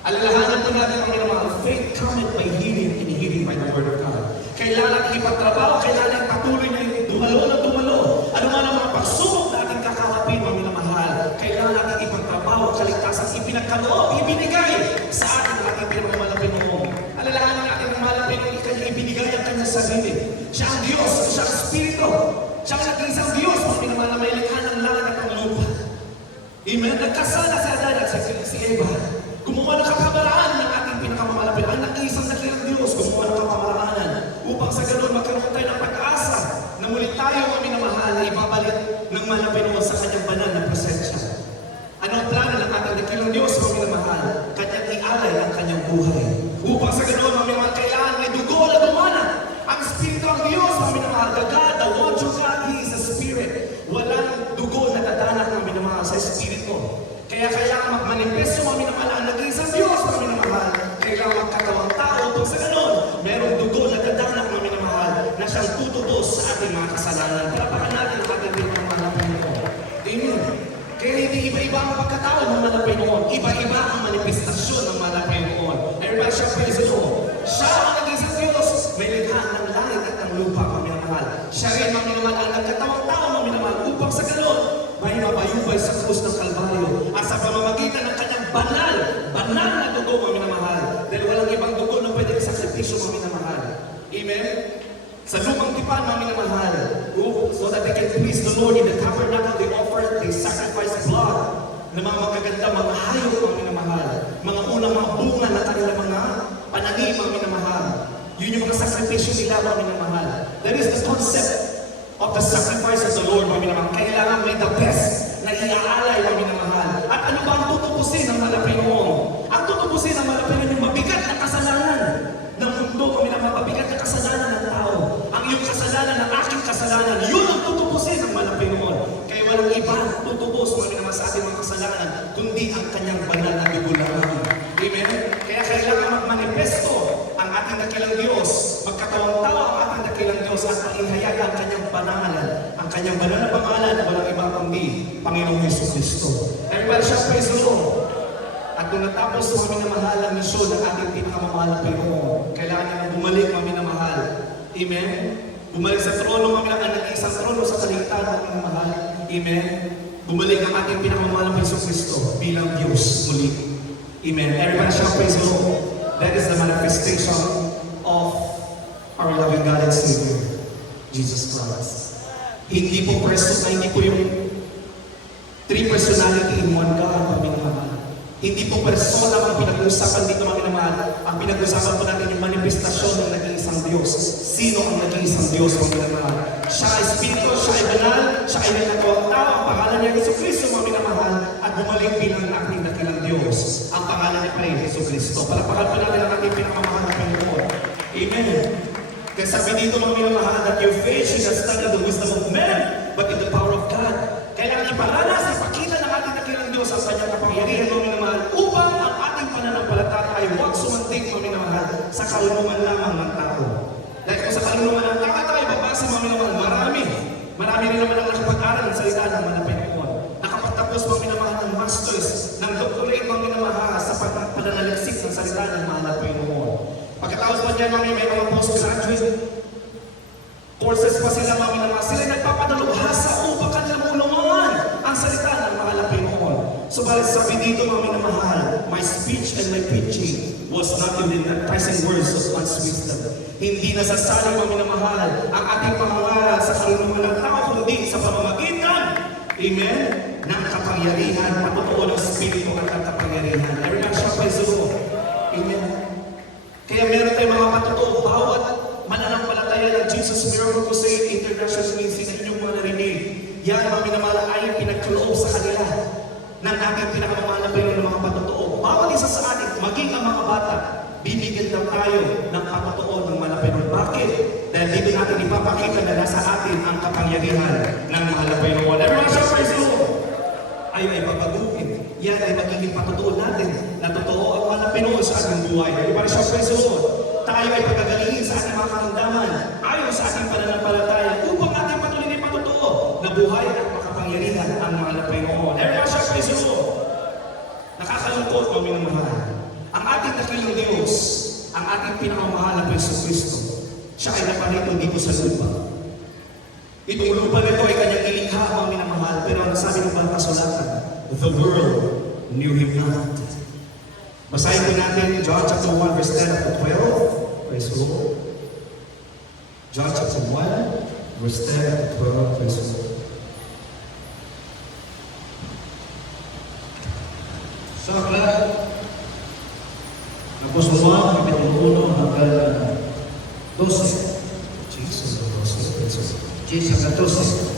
Alalahanan po natin ang mga faith cometh by hearing and hearing by the word of God. Kailangan ipagtrabaho, kailangan patuloy na dumalo na dumalo. Ano man ang mga pagsubok na ating kakalapin, mga minamahal, kailangan natin ipagtrabaho, kaligtasan, ipinagkaloob, ibinigay sa ating pinakamahal na Panginoon. Alalahanan natin ang mahal na Panginoon, kanya ibinigay ang kanyang sarili. Siya ang Diyos, siya ang Espiritu. Siya ang nag-iisang Diyos, mga minamahal na may likha ng langit at ang lupa. Amen? Nagkasala sa Adan at si Eva. Gumawa ng kapamaraan ng ating pinakamalapit. Ang nag-iisang nakilang Diyos, gumawa ng kapamaraanan upang sa ganun magkaroon tayo ng pag-asa na muli tayo ang minamahal na ibabalik ng malapinoon sa kanyang banal na presensya. Ano ang plano ng ating nakilang Diyos, mga minamahal? Kanyang ialay ang kanyang buhay. Upang sa ganun, mga minamahal, kailangan may dugo na dumana. Ang Espiritu ang Diyos, mga minamahal, the God, the one true God, He is a Spirit. Walang dugo na dadanak ng minamahal sa Espiritu. Kaya kailangan magmanifesto, mga minamahal, ang nag-iisang Diyos, mga minamahal. Kailangan magkatawang tao upang sa ganun, merong dugo na dadanak, mga minamahal, na siyang tutubos sa ating mga kasalanan. Palapakan natin ang ating pinamahal na Panginoon. Amen. Kaya hindi iba-iba ang pagkatao ng mga Panginoon. Iba-iba ang manifestasyon ng mga Panginoon. Everybody siya, praise the Lord. Siya ang nag-iisang Diyos. May likha ng langit at ng lupa, mga minamahal. Siya rin, mga minamahal, ang nagkatawang tao, mga minamahal, upang sa ganun, may mabayubay sa krus ng Kalbaryo at sa pamamagitan ng kanyang banal na dugo, mga minamahal. Dahil walang ibang dugo na pwede sakripisyo, mga minamahal. Amen? Sa lumang tipan, mga minamahal, so that they can please the Lord in the tabernacle, they offered, they sacrificed blood ng mga magaganda, mga hayop, mga minamahal. Mga unang mga bunga na kanilang mga pananim, mga minamahal. Yun yung mga sakripisyo nila, mga minamahal. That is the concept of the sacrifice of the Lord, mga minamahal. Kailangan may the best na iaalay, mga minamahal. At ano ba ang tutubusin ng Malapinoon? Ang tutubusin ng Malapinoon yung mabigat na kasalanan ng mundo, mga minamahal, mabigat na kasalanan ng tao. Ang iyong kasalanan, ang aking kasalanan, yun ang tutubusin ng Malapinoon. Kaya walang iba tutubos, mga minamahal, sa ating mga kasalanan, kundi ang kanyang banal na dugo lamang. Amen? Kaya kailangan magmanifesto ang ating dakilang Diyos, magkatawang tao ang ating dakilang Diyos at maihayag ang kanyang pangalan, ang kanyang banal na pangalan, walang ibang kundi Panginoong Yesus Kristo. Everybody shout praise the Lord. At kung natapos mga minamahal ang misyon ng ating pinakamamahal na Panginoon, kailangan niya bumalik, mga minamahal. Amen? Bumalik sa trono, mga minamahal, ang nag-iisang trono sa kaligtasan, mga minamahal. Amen? Bumalik ang ating pinakamamahal na Yesus Kristo bilang Diyos muli. Amen. Everybody shout praise the Lord. That is the manifestation of our loving God and Savior, Jesus Christ. Hindi po personal, hindi po yung three personality in one God, mga minamahal. Hindi po personal ang pinag-uusapan dito, mga minamahal. Ang pinag-uusapan po natin yung manifestasyon ng nag-iisang Diyos. Sino ang nag-iisang Diyos, mga minamahal? Siya ay Espiritu, siya ay banal, siya ay nagkatawang tao, ang pangalan niya Yesu Kristo, mga minamahal, at bumalik bilang aking dakilang Diyos. Ang pangalan niya pa rin Yesu Kristo. Palapakan pa natin ang ating pinakamahal na Panginoon. Amen. Kaya sabi dito, mga minamahal, that your faith should not stand in the wisdom of man, but in the power of God. Kailangan iparanas, ipakita ng ating dakilang Diyos ang kanyang kapangyarihan, mga minamahal, upang ang ating pananampalataya ay huwag sumantig, mga minamahal, sa kalunungan lamang ng tao. Dahil kung sa kalunungan ng tao tayo, babasa, mga minamahal, marami rin naman ang nakapag-aral ng salita ng mga Panginoon. Nakapagtapos, mga minamahal, ng masters, ng doctorate, mga minamahal, sa pagpananaliksik ng salita ng mga Panginoon. Pagkatapos pa dyan, may mga postgraduate courses pa sila, mga minamahal. Sila nagpapadalubhasa upang kanilang ulungan ang salita ng mga Panginoon. Subalit sabi dito, mga minamahal, my speech and my preaching was not in the enticing words of man's wisdom. Hindi nasasali, mga minamahal, ang ating pangangaral sa kalunungan ng tao, kundi sa pamamagitan, amen, ng kapangyarihan, patutuo ng Espiritu at ng kapangyarihan. Everyone shout praise the Lord. Amen. Kaya meron tayong mga patutuo, bawat mananampalataya ng Jesus Miracle Crusade International Ministry na inyong mga narinig. Yan, mga minamahal, ay pinagkaloob sa kanila ng ating pinakamamahal na Panginoon ng mga patutuo. Bawat isa sa atin, maging ang mga bata, bibigyan daw tayo ng patutuo ng mga Panginoon. Bakit? Dahil dito natin ipapakita na nasa atin ang kapangyarihan ng mga Panginoon. Everyone shout praise the Lord. Ayaw ay babaguhin. Yan ay magiging patutuo natin na totoo ang mga Panginoon sa ating buhay. Everybody shout praise the Lord. Tayo ay pagagalingin sa ating mga karamdaman ayon sa ating pananampalataya upang ating patuloy na patutuo na nabuhay at makapangyarihan ang malapay noon. Everyone shout praise the Lord. Nakakalungkot, mga minamahal. Ang ating dakilang Diyos, ang ating pinakamahal na Kristo, siya ay naparito dito sa lupa. Itong lupa nito ay kanyang ilikha, mga minamahal, pero ang sabi ng Banal na Kasulatan, the world knew Him not. Basahin po natin John chapter 1 verse 10 to 12. Praise the Lord. John chapter 1 verse 10 to 12. Praise the Lord. Sa aklat, Apostol Juan, Kapitulo 1 hanggang 12. Jesus, praise the Lord. Jesus 14.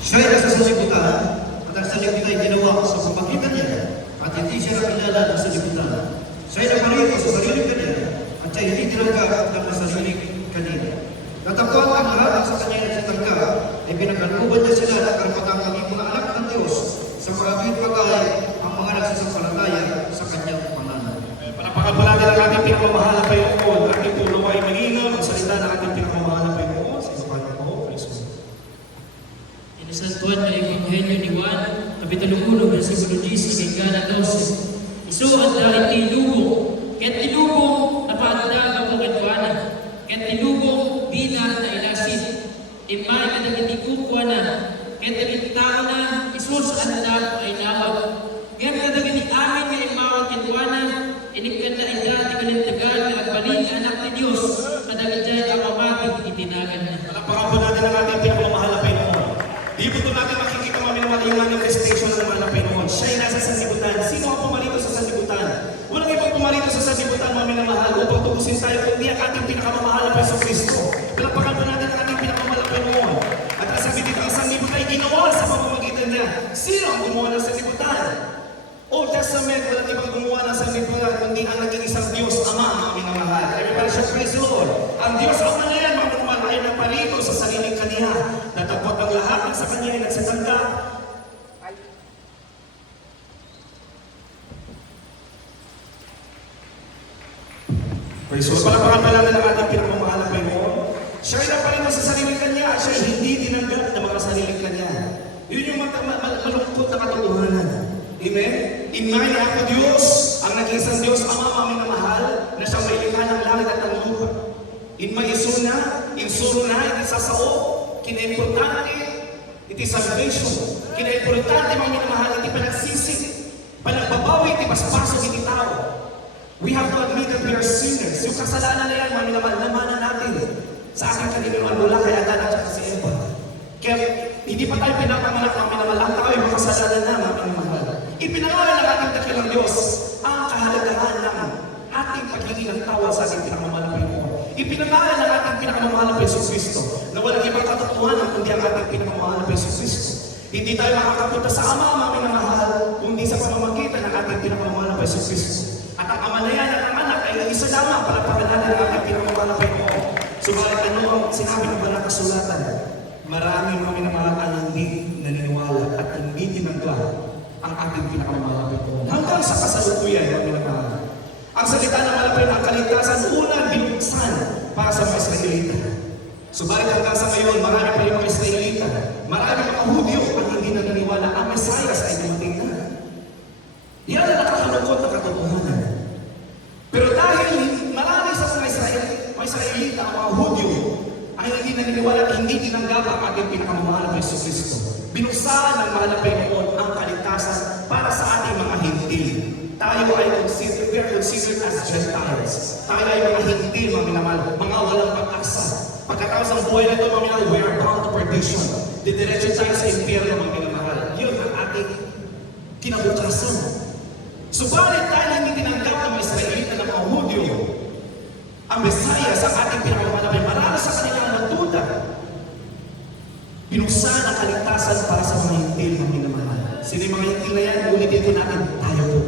Siya ay nasa sanlibutan, at ang sanlibutan ay ginawa sa pamagitan niya, at hindi siya nakilala ng sanlibutan. Siya ay naparito sa sariling kanya, at siya hindi tinanggap ng sariling kanina. Natapos ang lahat sa kanya na tinanggap, ay pinagkalooban niya sila ng karapatang maging mga anak ng Diyos sa pagkakit-pagkay ang mga nagsasampalataya sa kanyang pangalan. Panapakalpalagi ng ating pinakamahal na Panginoon, ating puno ay malinaw ang salita ng ating pinakamahal na Panginoon sa isang ko. Praise the Lord. Inisantuan na Ebanghelyo ni Juan, Kapitulo 1, versikulo 10 hanggang 12. Isu at dahil tinubong, ket tinubong na paanda ako kadwana, ket tinubong bina na ilasin, imay na nagitikukuha na, ket nagitao na, Isus at dahil ay nawag. Ngayon na nagiti amin nga imawag kadwana, inikad na ida, tigalintagal na agbalin na anak ni Diyos, kadagitjay ang amating itinagan na. Palapakan po natin ang ating pinakamahal na Panginoon. Di po ito natin makikita maminamal yung manifestation ng mahal na Panginoon. Siya ay nasa sanlibutan. Sino ang pumarito sa sanlibutan? Walang ibang pumarito sa sanlibutan, maminamahal, upang tubusin tayo kundi ang ating pinakamamahal na Preso Kristo. Palapakan po natin ang ating pinakamahal na Panginoon. At ang sabi dito, ang sanlibutan ay ginawa sa pamamagitan niya. Sino ang gumawa ng sanlibutan? Old Testament, walang ibang gumawa ng sanlibutan kundi ang naging isang Diyos, Ama, ang minamahal. Everybody shout praise the Lord. Ang Diyos Ama na yan, mga minamahal, ay naparito sa sariling kaniya. Natapot ang lahat ng sa kanya ay nagsatanggap. Praise the Lord. Palapakan pa natin ang ating pinakamahal na Panginoon. Siya ay naparito sa sariling kanya. Siya ay hindi tinanggap ng mga sariling kanya. Yun yung malungkot na katotohanan. Amen? Imay na ako Diyos, ang nag-isang Diyos, Ama, aming namahal, na siyang may likha ng langit at ang lupa. Inmay isuna, insuro na, iti sasao, kinaimportante, iti salvation, kinaimportante, mga minamahal, iti panagsisi, panagbabawi, iti paspasok, iti tao. We have to admit that we are sinners. Yung kasalanan na yan, mga minamahal, namanan natin sa aking kaniliwan mula kay Adan at si Eva. Kaya hindi pa tayo pinapanganak ng minamahal, ang tayo ay makasalanan na, mga minamahal. Ipinangalan ng ating dakilang Diyos ang kahalagahan ng ating pagiging ng tawad sa ating pinakamamahal na Panginoon. Ipinangalan ng ating pinakamamahal na Preso Kristo na walang ibang katotohanan kundi ang ating pinakamamahal na Preso Kristo. Hindi tayo makakapunta sa Ama, mga minamahal, kundi sa pamamagitan ng ating pinakamamahal na Preso Kristo. At ang Ama na yan at ang Anak ay isa lamang para pagkanalan ng ating pinakamamahal na Panginoon. Subalit ano ang sinabi ng Banal na Kasulatan? Maraming mga minamahal ang hindi naniniwala at hindi tinanggap ang ating pinakamamahal na Panginoon. Hanggang sa kasalukuyan, mga minamahal. Ang salita ng malapit ng kaligtasan, unang binuksan para sa mga Israelita. Subalit hanggang sa ngayon, marami pa rin mga Israelita, marami mga Hudyo ang hindi naniniwala ang Mesayas ay dumating na. Yan ang nakakalungkot na katotohanan. Pero dahil marami sa mga Israelita, ang mga Hudyo, ay hindi naniniwala at hindi tinanggap ang ating pinakamamahal na Preso Kristo. Binuksan ng mahal na Panginoon ang kaligtasan para sa ating mga Hintil. Tayo ay we are considered as Gentiles. Tayo ay mga Hintil, mga minamahal, mga walang pag-asa. Pagkatapos ang buhay na ito, mga minamahal, we are bound to perdition. Didiretso tayo sa impyerno, mga minamahal. Yun ang ating kinabukasan. Subalit dahil hindi tinanggap ng mga Israelita ng mga Hudyo, ang Mesaya sa ating pinakamamahal na marami sa kanilang natuda. Binuksan ang kaligtasan para sa mga Hintil, mga minamahal. Sino yung mga Hintil na yan? Ulitin ko natin, tayo po.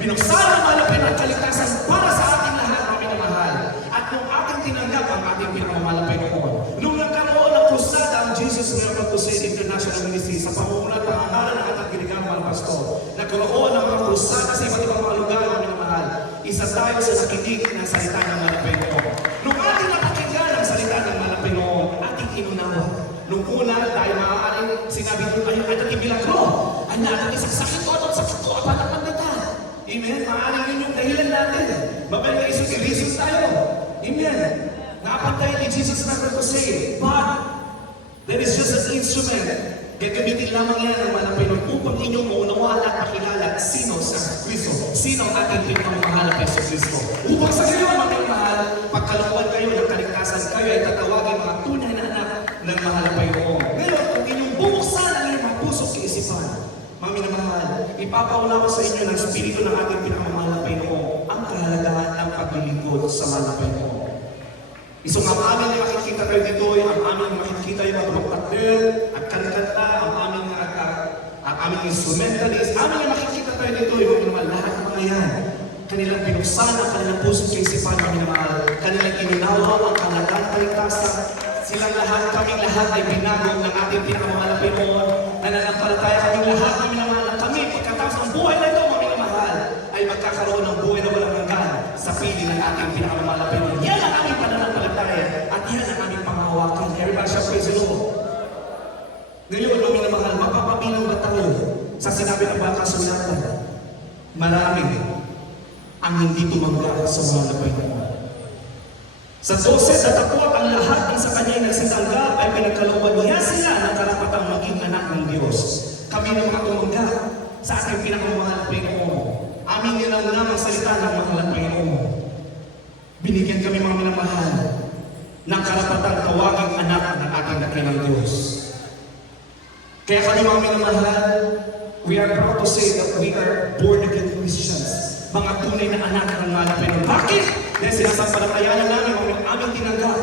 Binuksan ang malapit ang kaligtasan para sa ating lahat, mga minamahal. At nung ating tinanggap ang ating pinakamamahal na Panginoon, nung nagkaroon ng krusada ang Jesus Miracle Crusade International Ministry sa pamumulat ng pangalan ng ating ginigang mga pastor, nagkaroon ng mga krusada sa iba't ibang mga lugar, mga minamahal. Isa tayo sa nakinig ng salita ng mga Panginoon. Nung ating napakinggan ang salita ng mga Panginoon, ating inunawa. Nung una, tayo sinabi ko, ayun, ay natibilang ko. Ay natin isang sakit ko, at sakit ko, apanapan na ta. Amen? Maaaring yun yung dahilan natin. Mabay na isang reason tayo. Amen? Napantay ni Jesus na to say, but there is just an instrument. Gagamitin lamang yan ng Malapinon upang inyong maunawaan at makilala sino sa Kristo. Sino ang ating pinamamahal na Kristo Kristo. Upang sa kayo, mga mahal, pagkalooban kayo ng kaligtasan, kayo ay tatawagin mga tunay na anak ng mahal na Panginoon. Ngayon, kung inyong bubuksan ang inyong mga puso sa isipan, mga minamahal, ipapauna ko sa inyo ng Espiritu ng ating pinamamahal na Panginoon ang kahalagahan ng paglilingkod sa mahal na Panginoon. Isang ang aming makikita kayo dito, ang aming makikita yung mga partner at kanta, ang aming instrumentalist, aming makikita tayo dito, yung mga lahat ng mga yan. Kanilang binuksan ang kanilang puso sa isipan ng minamahal. Kanilang inunawa ang kalagang kaligtasan. Silang lahat, kaming lahat ay binago ng ating pinakamahal na Panginoon. Nananampalataya kaming lahat ng minamahal na kami, pagkatapos ng buhay na ito, mga minamahal, ay magkakaroon ng buhay na walang hanggan sa piling ng ating pinakamahal na Panginoon. Yan ang aming pananampalataya at yan ang aming panghawakan. Everybody shall praise the Lord. Ngayon, mga minamahal, mapapabilang ba tayo sa sinabi ng mga kasulatan? Marami ang hindi tumanggap sa mga na Panginoon. Sa 12 at ako ang lahat ng sa kanya nagsitanggap ay pinagkalooban niya sila ng karapatang maging anak ng Diyos. Kami ng mga tumanggap sa ating pinakamahal na Panginoon. Aming nilaunang ang salita ng mahal na Panginoon. Binigyan kami mga minamahal ng karapatang tawaging anak ng ating dakilang Diyos. Kaya kami mga minamahal, we are proud to say that we are born again Christians. Mga tunay na anak ng mahal na Panginoon. Bakit? Dahil sinasampalatayanan namin ang aming tinanggap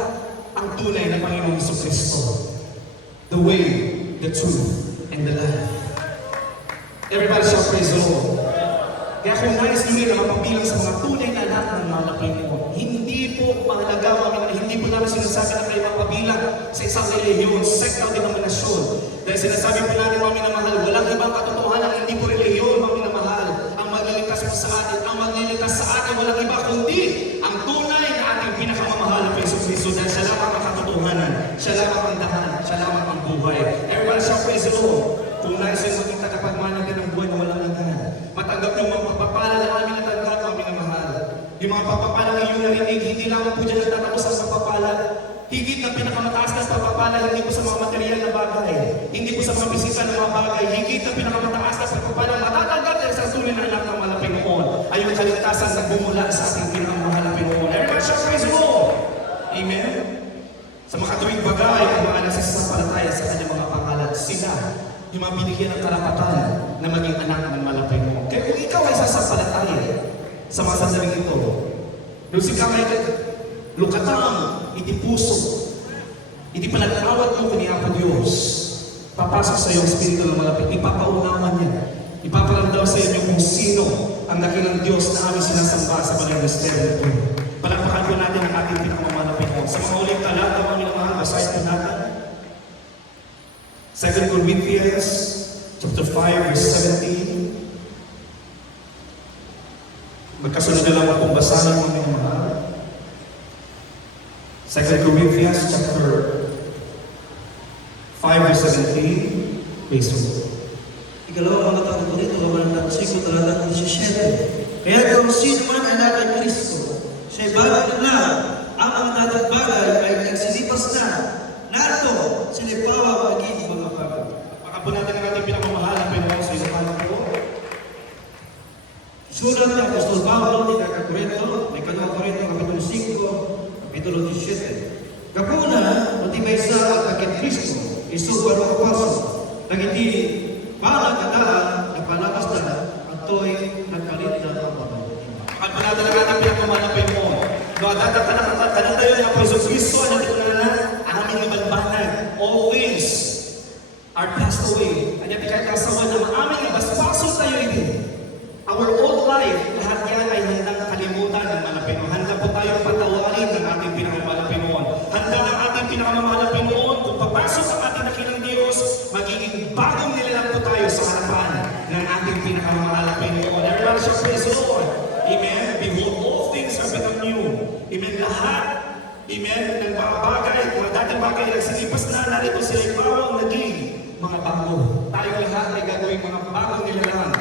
ang tunay na Panginoong Jesucristo. The way, the truth, and the life. Everybody shall praise the Lord. Kaya kung nais nyo na mapabilang sa mga tunay na anak ng mahal na Panginoon, hindi po mahalaga, hindi po namin sinasabi na kayo mapabilang sa isang relihiyon, sekta o denominasyon. Dahil sinasabi po namin mga minamahal, walang ibang katotohanan, hindi po relihiyon mga minamahal. Ang magliligtas po sa atin, ang magliligtas sa atin, walang iba kundi ang tunay na ating pinakamamahal na Jesucristo. Dahil siya lamang ang katotohanan, siya lamang ang dahan, siya lamang ang buhay. Everybody shall praise the Lord. Kung nais yung maging tagapagmana din ng buhay na walang hanggan, matanggap yung mga pagpapala na aming natanggap, mga minamahal. Yung mga pagpapala na inyong narinig, hindi lamang po dyan natatapos ang pagpapala. Higit na pinakamataas na pagpapala, hindi po sa mga material na bagay, hindi po sa mga bisita ng mga bagay, higit na pinakamataas na pagpapala, matatanggap na isang tunay na anak ng mahal na Panginoon ay yung kaligtasan na bumula sa ating pinakamahal na Panginoon. Everybody shall praise the Lord. Amen. Sa mga tuwing bagay, ang mga nagsasampalataya sa kanyang mga pangalan, sila yung mga binigyan ng karapatan na maging anak ng mahal na Panginoon. Kaya kung ikaw ay sasampalataya sa mga sandaling ito, yung si kamay lukatam, iti puso, iti panag-awat mo kini Apo Diyos, papasok sa iyong Espiritu ng malapit, ipapaunaman niya, ipaparamdam sa inyo kung sino ang dakilang Diyos na aming sinasamba sa Banal Misteryo ito. Palakpakan po natin ang ating pinakamamahal na Panginoon. Sa mga uling talata, mga minamahal, basahin po natin 2 Corinthians chapter 5, verse 17. Magkasunod na lang akong basahin mga minamahal. 2 Corinthians chapter 5 verse 17. Praise the Lord. Ikalawang mga taon ko dito, kawalan ng versículo talatang 17. Kaya kung sino man ay nagay Kristo, siya'y bagay na, ang mga dating bagay ay nagsilipas na. Narito, silipawa maging mga bagay. Pakapo natin ang ating pinakamahal na Panginoon sa isang alam ko. Sulat ni Apostol Pablo ni Corinto, may kanang Corinto, kapitulo 5, kapitulo 17. Kapuna, matibay sa at agad Kristo, isubar ang kapaso, nang hindi palagandaan na palabas na at to'y nagpalit na ang pamamagitan. Pakapo natin ang ating pinakamahal na Panginoon. Kanang tayo ng Apo Jesucristo, ang natin na aming ibalbanag. All things are passed away. Ang natin kahit kasawa na aming ibaspaso tayo ito. Our old life, lahat yan ay handang kalimutan ng Panginoon. Handa po tayong patawarin ng ating pinakamahal na Panginoon. Handa ng ating pinakamahal na Panginoon kung papasok ang ating dakilang Diyos, magiging bagong nilalang po tayo sa harapan ng ating pinakamahal na Panginoon. Everybody shall praise the Lord. Amen. Behold, all things have become new. Amen. Lahat, amen, ng mga bagay, mga dating bagay, nagsilipas na, narito sila yung bawang naging mga bagay. magbabago. Tayo lahat ay gagawin mga bagong nilalang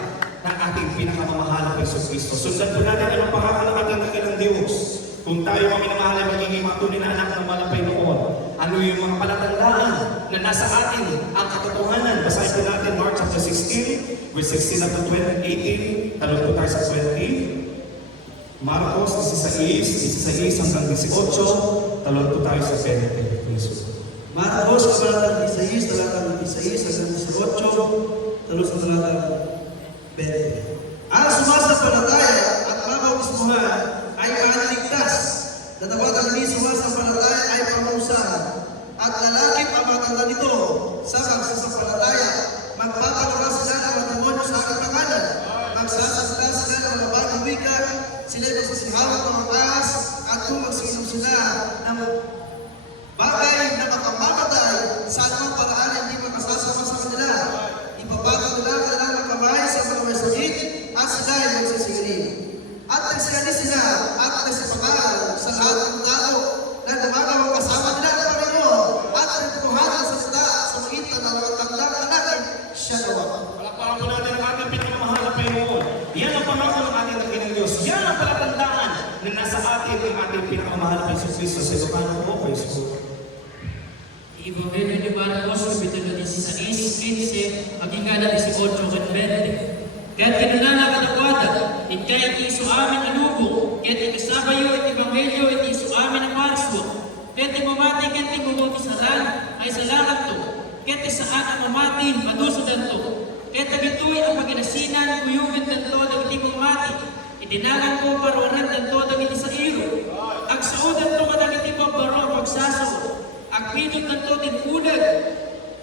ng ating pinakamamahal na Hesus Kristo. Sundan po natin ang pangako ng ating dakilang Diyos. Kung tayo mga minamahal ay magiging mga tunay na anak ng malapay noon, ano yung mga palatandaan na nasa atin ang katotohanan? Basahin po natin Mark chapter 16, verse 16 up to 18. Tanong po tayo sa 20. Marcos 16 hanggang 18. Talon po tayo sa 20. Marcos, kabanatang 16, talatang 16 hanggang 18, talos sa talatang 20. Ang sumasampalataya at mabautismuhan ay maniligtas. Datapwat ang di sumasampalataya ay pamusahan. At lalaki pamatanda nito sa pagsasampalataya. Magpapalukas sila ng mga demonyo sa aking pangalan. Magsasalita sila ng mga bagong wika. Sila'y magsasihawak ng mga ahas. At kung magsinom sila ng bagay na makapamatay sa anumang paraan hindi makasasama sa kanila. Ipapatong nila ang kanilang kamay sa mga may sakit at sila ay magsisigaling. At nagsiyani sila at nagsipakal sa lahat ng tao na dumagaw kasama nila ng Panginoon at nagtutuhanan sa sila sa magitan ng mga tandang anak ay siya gawa. Palakpakan po natin ang ating pinakamahal na Panginoon. Yan ang pangako ng ating dakilang Diyos. Yan ang palatandaan na nasa atin ang ating pinakamahal na Hesus Kristo sa Ilocano po, Facebook. Ibanghelyo ni Marcos, kapitulo 16, 15, hanggang 18 at 20. Kaya't kinunana katakwada, ikay iti iso amin alubong, kaya't ikasabayo iti Ibanghelyo iti iso amin ang Marso, kaya't imamati kaya't imubuti sa lan, ay sa langat to, kaya't isaan ang mamati, madusudan to, kaya't agituloy ang maginasinan, kuyugin danto, dagiti mamati, itinagan ko paruanan danto, dagiti sa iro, agsaudan to kadagiti pabaro, pagsasaw, agpidot danto din unag,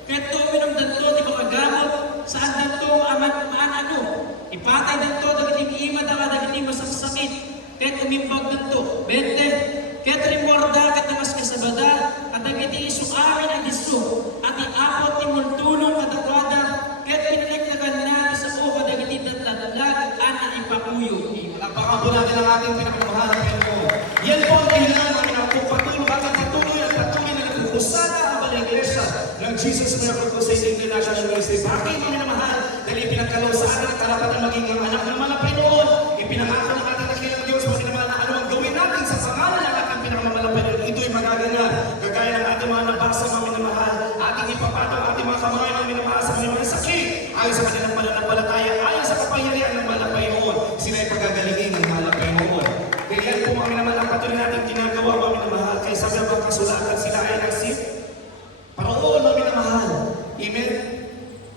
kaya't to minum danto di mga gamot, saan danto aman ano, ipatay danto dagiti ima dagiti masaksakit, kaya't umimbag danto, 20, kaya't rimorda kat namas kasabada, at dagiti isong amin ang iso, at iapot ni multulong katakwada, kaya't pinagdagan na sa uho dagiti datladlag, ana ipakuyo. Palakpakan po natin ang ating pinakamahal na Panginoon. Yan po ang dahilan ng pinagpupatuloy at patuloy at patuloy na nagpukusada ang mga iglesia ng Jesus Miracle Crusade International University. Bakit mga minamahal? Dahil ipinagkaloob sa atin ang karapatan maging ang anak ng mga Panginoon. Ipinangako ng ating dakilang Diyos mga minamahal na ano ang gawin natin sa pangalan ng ating pinakamahal na Panginoon. Ito'y magaganap. Kagaya ng ating mga nabasa mga minamahal, ating ipapataw ang ating mga kamay ng minamahal sa mga sakit. Ayon sa kanilang pananampalataya, ayon sa kapangyarihan ng mga Panginoon, sila ay pagagalingin ng mga Panginoon. Kaya yan po mga minamahal ang patuloy natin ginagawa mga minamahal. Kaya sabi ang mga kasulatan sila ay nagsip. Paroon mga minamahal. Amen?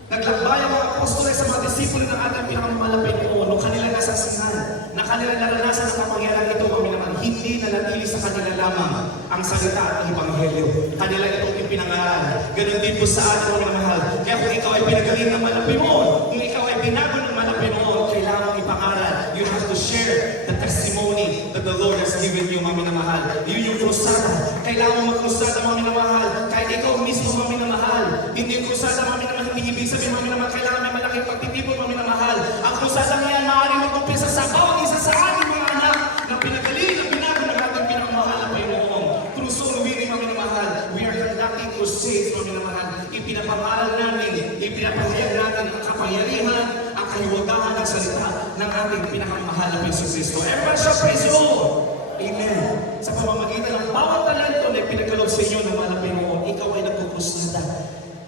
Naglakbay ang mga apostol sa mga disipulo ng ating pinakamamahal na Panginoon nung kanilang nasaksihan na kanilang naranasan sa kapangyarihan ito mga minamahal. Hindi nanatili sa kanila lamang ang salita at ang Ebanghelyo. Kanila itong ipinangaral. Ganon din po sa ating mga minamahal. Kaya kung ikaw ay pinagaling ng mga Panginoon, kung ikaw ay binago ng mga Panginoon, kailangan ipangaral. You have to share the testimony that the Lord has given you, mga minamahal. Yun yung krusada. Kailangan mo magkrusada, mga minamahal. Kahit ikaw mismo, mga minamahal. Hindi yung krusada, mga minamahal. Hindi ibig sabihin, mga minamahal. Kailangan may malaking pagtitipon, mga minamahal. Ang krusada ngayon, maaaring mag-umpisa sa bawat isa sa ating mga anak na pinagaling, na binago ng ating pinakamahal na Panginoon. Krusong winning, mga minamahal. We are conducting crusades, mga minamahal. Ipinapangaral natin, ipinapahayag natin ang kapangyarihan, ang kaliwagahan ng salita ng ating pinakamahal na Hesus Kristo. Everyone shall praise the Lord. Amen. Sa pamamagitan ng bawat talento na ipinagkaloob sa inyo ng mga Panginoon, ikaw ay nagkukusada.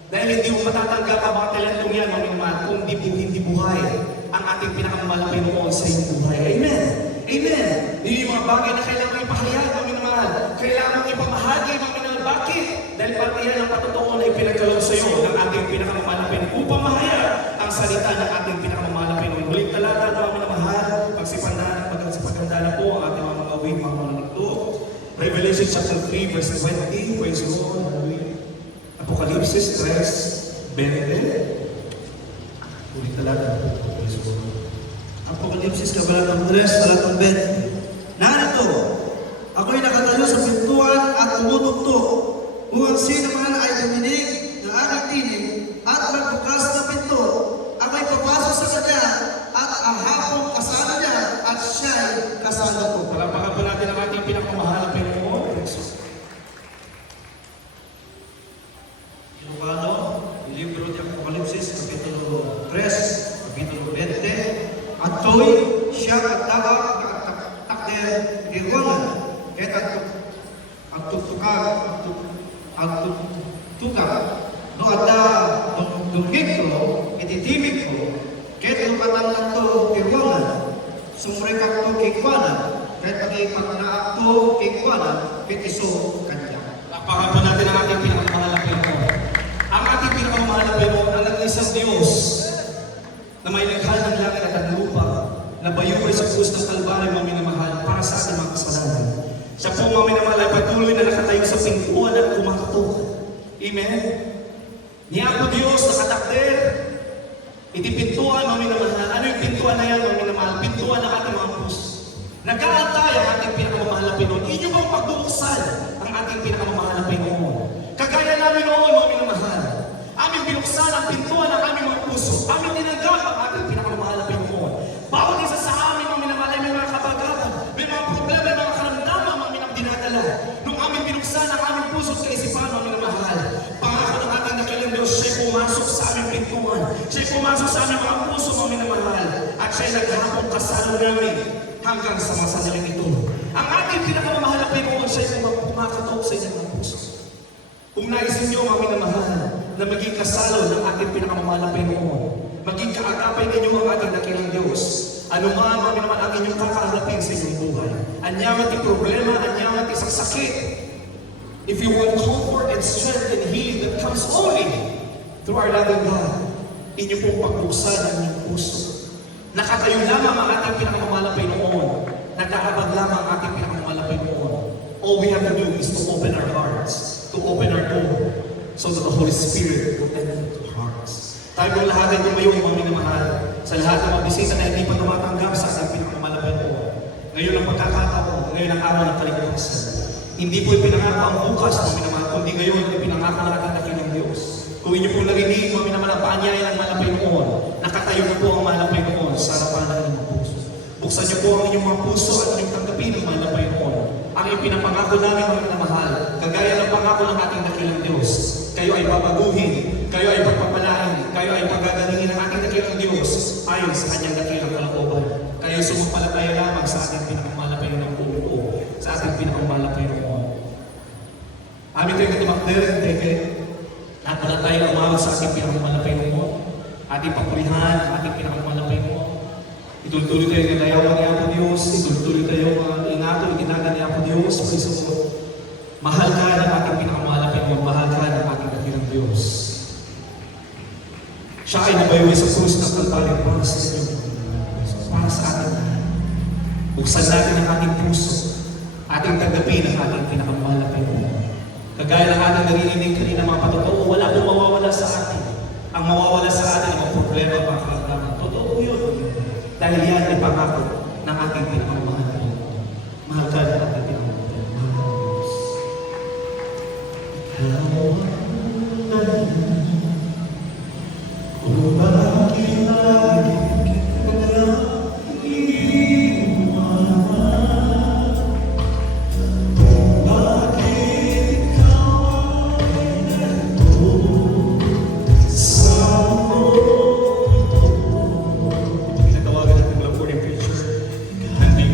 Dahil hindi mo matatanggap ang mga talentong yan, mga minamahal, kung hindi buhay ang ating pinakamahal na Panginoon sa iyong buhay. Amen. Amen. Yun yung mga bagay na kailangan ipahayag, mga minamahal. Kailangan ipamahagi, mga minamahal. Bakit? Dahil pati yan ang patotoo na ipinagkaloob sa iyo ng ating pinakamahal na Panginoon upang mahayag ang salita ng ating pinakamahal na Panginoon. Huling talata, mga minamahal, pagsipaganda na po ang ating mga awit, mga manunugtog. Revelation chapter 3, verse 20, praise the Lord. Apokalipsis 3, 20. Huling talata, praise the Lord. Apokalipsis kabanatang 3, talatang 20. Narito, ako'y nakatayo sa pintuan at tumutugtog. Kung ang sino man ay duminig ng aking tinig at magbukas na pinto, ako'y papasok sa kanya at ang hapong kasama niya at siya'y kasama ko. Palakpakan po natin ang ating pinakamahal na Panginoon. Ilocano, libro di Apokalipsis 3, Kapitulo 20, at to'y siya katawag na takder iwangan, kahit ang tukag, no ada dumigit ko, ititibig ko, kahit lupatan lang to iwangan, sumurikak to kikwanan, kahit pag-ipagnaak to kikwanan, kitiso kanya. Pakapa natin ang ating pinakamahal na Panginoon. Ang ating pinakamahal na Panginoon ang nag-isang Diyos na may likha ng langit at ang lupa, na bayubay sa krus ng Kalbaryo, mga minamahal, para sa ating mga kasalanan. Siya po, mga minamahal, ay patuloy na nakatayo sa pintuan at kumakatok. Amen? Ni Apo Diyos, nakatakder, itipintuan, mga minamahal. Ano yung pintuan na yan, mga minamahal? Pintuan ng ating mga puso. Nag-aantay ang ating pinakamamahal na Panginoon. Inyo bang pagbubuksan ang ating pinakamamahal na Panginoon? Kagaya namin noon, mga minamahal. Aming binuksan ang pintuan ng aming mga puso. Aming tinanggap ang ating pinakamamahal na Panginoon. Bawat isa sa amin, mga minamahal, ay may mga kabagahan, may mga problema, may mga karamdaman, mga minang dinadala. Nung aming binuksan ang aming puso at kaisipan, mga minamahal, pangako ng ating dakilang Diyos, siya'y pumasok sa aming pintuan. Siya'y pumasok sa aming mga puso, mga minamahal. At siya'y naghapong kasalo namin hanggang sa mga sandaling ito. Ang ating pinakamamahal na Panginoon, siya'y pumakatok sa inyong mga puso. Kung naisin niyo, mga minamahal, na maging kasalo ng ating pinakamamahal na Panginoon, maging kaagapay ninyo ang ating dakilang Diyos, ano man, mga minamahal, ang inyong kakaharapin sa inyong buhay. Anyaman yung problema, anyaman yung sakit. If you want comfort and strength and healing that comes only through our loving God, inyo pong pagbuksan ang inyong puso. Nakatayo lamang ang ating pinakamamahal na Panginoon. Nagkahabag lamang ang ating pinakamamahal na Panginoon. All we have to do is to open our hearts, to open our door, so that the Holy Spirit will enter into our hearts. Tayo pong lahat ay tumayo, mga minamahal, sa lahat ng mga bisita na hindi pa tumatanggap sa ating pinakamamahal na Panginoon. Ngayon ang pagkakataon, ngayon ang araw ng kaligtasan. Hindi po ipinangako ang bukas, mga minamahal, kundi ngayon ipinangako ng ating dakilang Diyos. Kung inyo po narinig, mga minamahal, ang paanyaya ng mahal na Panginoon, nakatayo na po ang mahal na Panginoon sa harapan ng inyong puso. Buksan niyo po ang inyong mga puso at inyong tanggapin ang mahal na Panginoon. Ang ipinapangako namin, mga minamahal, kagaya ng pangako ng ating dakilang Diyos. Kayo ay babaguhin, kayo ay pagpapalain, kayo ay pagagalingin ng ating dakilang Diyos ayon sa kanyang dakilang kalooban. Kayo sumumpalataya lamang sa ating pinakamahal na Panginoon buo, sa ating pinakamahal na Panginoon. Amin tayo katumakder, teke, at wala tayo umawag sa ating pinakamahal na Panginoon, ating papurihan, ating pinakamahal na Panginoon. Ituloy tayo ng layawan ni Apo Diyos, ituloy tayo mga ingatan, itinagan ni Apo Diyos, Kristo mo. Mahal ka ng ating pinakamahal na Panginoon, mahal ka ng ating dakilang Diyos. Siya ay nabayaway sa krus ng Kalbaryo para sa inyo, para sa ating lahat. Buksan natin ang ating puso, ating tanggapin ang ating pinakamahal na Panginoon. Kagaya ng ating naririnig kanina mga patotoo, wala pong mawawala sa atin. Ang mawawala sa atin ang mga problema, mga karamdaman. Totoo yun. Dahil yan ay pangako ng ating pinakamahal na Panginoon. Mahal ka ng ating pinakamahal na Diyos. Kung bakit lagi kita iiwanan, kung bakit ikaw ay narito sa mundo. Pinatawagan natin lang for the future. Hindi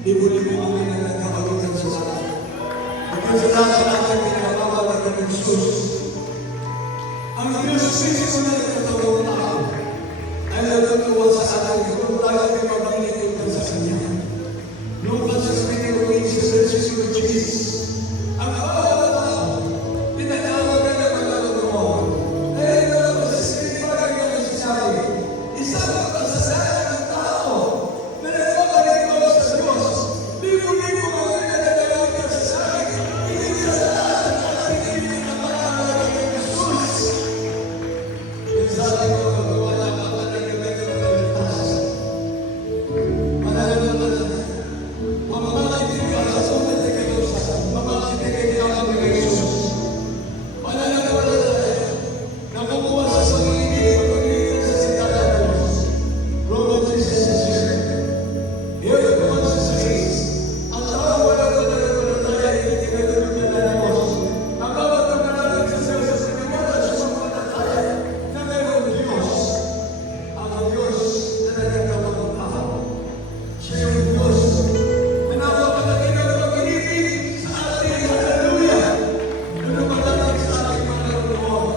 Libo-libo kami na nagkakagutan sa akin. Nagkasalanan natin pinapawala ng Jesus. Ang Diyos mismo na nagkatawang tao ay natutuwa sa atin kung tayo ay mabangilitan sa Kanya. Lucas 15:16 Jesus. Ang bawat tao, pinatawag ka ng mga totoo. Dahil naman sa sinipagay ka ng sasabi, isang kasalanan ng tao na nagpapalito sa Diyos. Libo-libo mga pinatawag ka sa akin, hindi sa lahat ng ating pinapalala ng Jesus. Yung sa ating mga wala pa talaga ng kaligtas. Manalo na lang. Mamamatid ka sa sulat ng Diyos. Mamamatid ka ng Jesus. Manalo na lang. Nakukuha sa pag-ibig, pag-ibig sa sikala ng Diyos. Romans 6:16. Here it was the says, ang tao wala pa tayo hindi tinatulog na Diyos. Ang bawat ng manalangin sa Diyos, siniwala siya sa palataya na mayroong Diyos. Ang Diyos na nagagawa ng tao. Siya yung Diyos na napapalaki ng pag-ibig sa ating hallelujah. Na lumalatag sa ating mga naroon.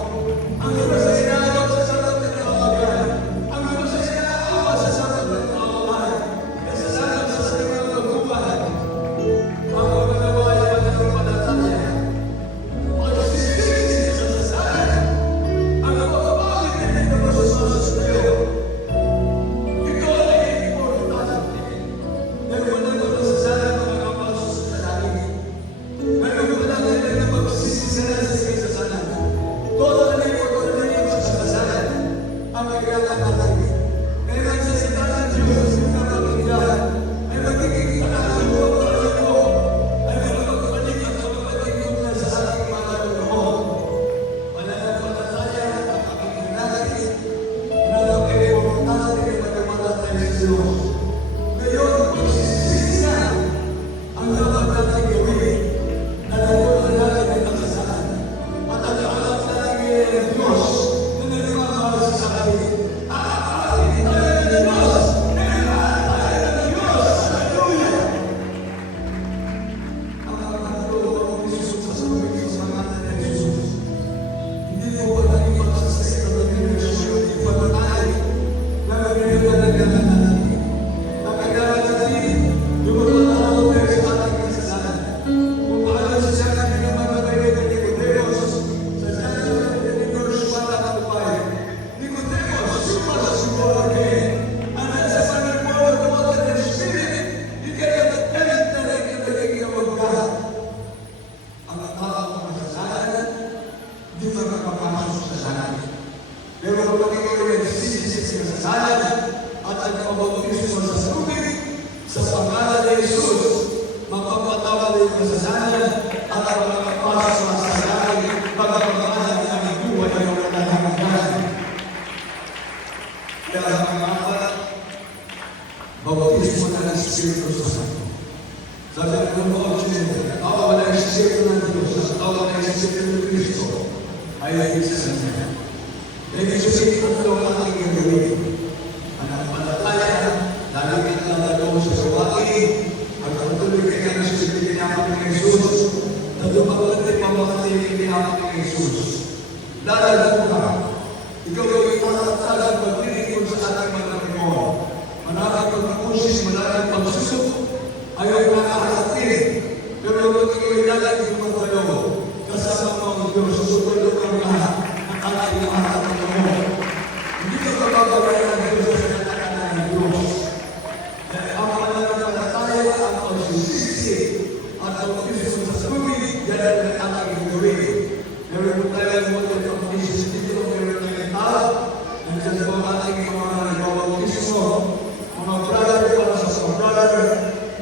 Ang Diyos ay inaagaw sa sarap ng kawagan. Ang Diyos ay inaawa sa sarap ng kawagan. Kasalanan sa sarap ng pagbuhay. Ang pagmanawa ay pananampalataya. Pagsisisi sa sasalan. Ang pagpapakit na pinagpapasasas sa iyo. Ito ay importante. Dahil wala na masasalan ng mga kapasas sa langit. Dahil wala na rin ang pagsisisi sa kasasalan. Todo na rin sa kasasalan. Ang kailangan natin. Kaya ang salita ng Diyos na napakinggan ay magiging panahon mo para mo ay magpapabalik at magpapabalik na sa ating mga loob. Pananampalataya at pakinggan natin na napakaipumuntahan ng pagkamalat ng Jesus. Ngayon, magsisisi na ang dapat natin gawin na nalulungan natin ang kasasalan. At ang alam natin ng Diyos na nagmamahal sa atin. Aaarin tayo ng Diyos! Nagmamahal tayo ng Diyos! Hallelujah! Ang pagkakataon ng Jesus sa sabi sa pangalan ng Jesus. Hindi mo ba naging magsasasita ng relasyon, hindi pa na tayo na nagkakalagan natin. Ang kailangan natin, lumabataw tayo sa ating kasalanan. Kung paano sa siya natin ang mamagay ng Nicodemus, sa siya natin ng verse 1 at 5. Nicodemus, suma sa sumpa again. And as a man of God, the water and the Spirit, you can have the talent na nagkakalagan ng God. Ang tao ng kasalanan, di makakapasok sa langit. Pero kapag ikaw ay nagsisisi sa kasalanan at ang pabautismo sa tubig, sa pangalan ni Jesus, mapapatawad ang kasalanan at ang makakapasok sa langit, pagkakamahan ng aming buhay ay walang hanggan. Kaya mga bautismo ng Espiritu Santo. Sabi ng mga Diyos, awa ng Espiritu ng Diyos, at awa ng Espiritu ng Cristo, ay isa sa Kanya. Dahil Diyos ito ang ating gagawin. Pananampalataya, lalagyan na nalagong sa gawain, ang pagtuloy kaya ng Espiritu ng Jesus, na lumabalik pamamatay ng pinapit ng Jesus. Lalagyan ka, ikaw ay itatatalag paglilingkod sa ating mga Panginoon. Manarang pagkakusis, manarang pagsusok, ayaw nakaharating. Pero kung ikaw ay lalagyan ng pagdalo, kasama mo Diyos, susunod ang lahat ng ating mga Panginoon. Hindi ka kapagawain ng Diyos sa katakan ng Diyos. Dahil ang pananampalataya, ang pagsisisi, at ang Kristo sa tubig, yan ang ating gawin. Pero kung tayo mo ito ang pagsisisi, dito meron tayong tao, nandiyan po ang ating mga nagawautismo, mga brother para sa mga brother,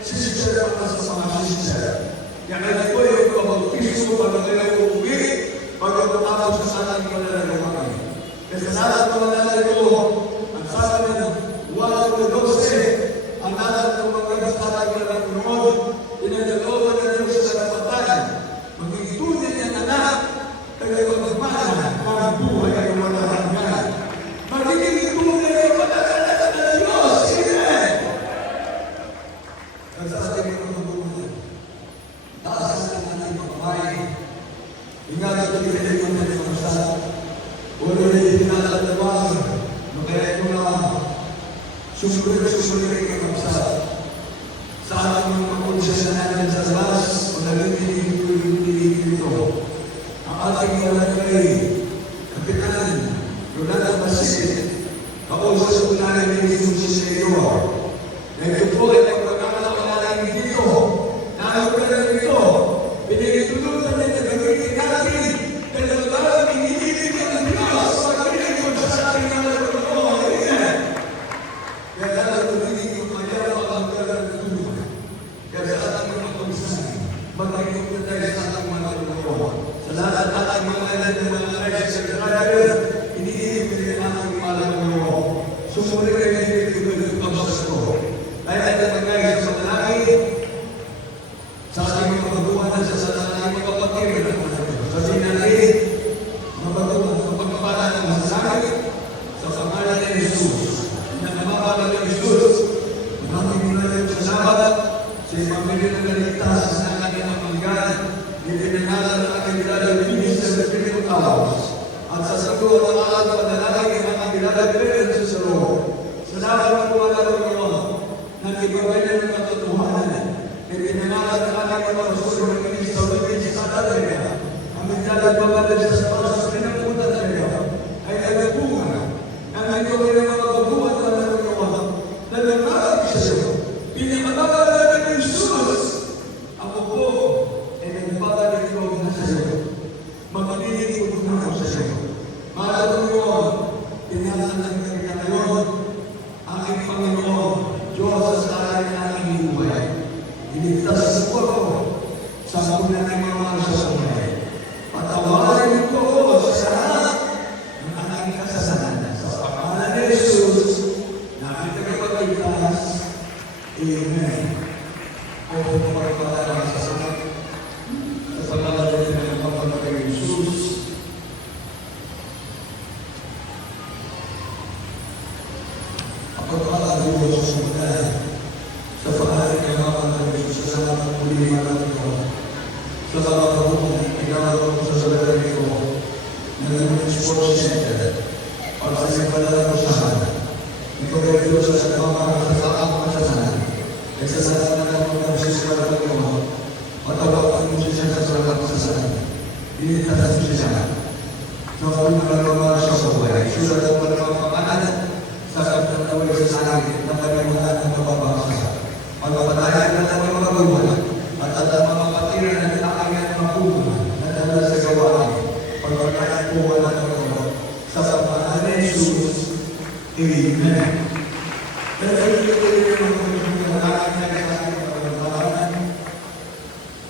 sister para sa mga sister. Yan ay po yung pabautismo para tayo uuwi, pagkatapos sa ating pananagawa. Kasi sa ating pananagawa, ang sabi ng 1:12, ang alam ng mga nagtatagay ng Panginoon, inadalooban ng Diyos sa karapatan, magiging tunay ng anak, tagapagmana, ang buhay ay walang hanggan. Magiging Sumulit ka kapsa. Sa ating mga kondisyon na natin sa labas, o naging ito. Ang ating kalagay, Kapitan Rolando Basit, kausap sa unahan ng Jesus sa iyo. Na ito po ay pagkakalaman dito. Nakakalaman dito. Pinagtulungan na gagawin natin. Kaya talagang iniibig ng Diyos. Pagkakinig ko sa ating mga Panginoon. Kaya talagang iniibig ko kaya ang tulungan. Kaya sa ating mga pagsasabi, magkakit na tayo sa ating mga Panginoon. Sa lahat at ating mga alam ng mga Christ sa Driver, iniibig ang ating mga Panginoon. Sumulit kayo iniibig ko sa ko. Dahil ay nagkagay sa malaki, sa ating mga pagbuhan sa ating mga kapatid, sa sinali, mapagbuhan, mapagpapalan ng masasakit, sa pangalan ng Jesus. Nagmamapalan ng Jesus, maraming mula sa sabat, sa pamilya ng kaligtas ng ating pamanggan, ipinangalan ng ating nilalagay sa Espiritu Taos, at sa sagot ng ating panalangin ng ating nilalagay sa Lord. Salamat po ang Panginoon, nagkibabay na ng katotohanan, ipinangalan ng ating mga susunod ng Kristo sa talaga, ang naglalagbabalan sa mga pinapunta talaga, ay nagpunga, ang nagkawin ng mga pagbuhat ng Panginoon, na nagmahal sa iyo. Pinapagalan ng Jesus, ako po ay nagpapagaling ko na sa iyo. Magpapilin ko na ako sa iyo. Mahal Panginoon, pinangalan ng ngayon, aking Panginoon, Diyos sa tayo ng aking buhay. Iligtas po ako sa punan ng mga sa buhay. Patawarin ko sa lahat ng aking kasalanan. Sa pangalan ni Jesus, na aking tagapagligtas. Amen. O pagpapalala sa salat, sa pangalan ng Panginoon ni Jesus. Ako pala Diyos sa mga sa pangalan ng Panginoon ni Jesus, sa salamat muli natin ko. Sa salamat ko, pinagawa ko sa salamat ko, na naging sports center, para sa iyong pangalan ko sa akin. Ikaw ay Diyos sa pamamagitan sa aking kasalanan. Ay sa salamat ng Panginoon sa salamat ko, matawag ko siya sa salamat ko sa salamat. Initas ko siya. Sa pagmamagawa sa buhay, sulat ang pagmamagawa sa pagtatawag sa langit na pagmamagawa ng kababasa. Pagpapatayan na ng mga magulang at ang mga patiran na nakakanyan ng magulang na dala sa gawain. Pagpapatayan po wala ng mga sa pangalan ni Jesus. Amen. Pero ito yung mga nakakanyan sa aking pagpapatayan.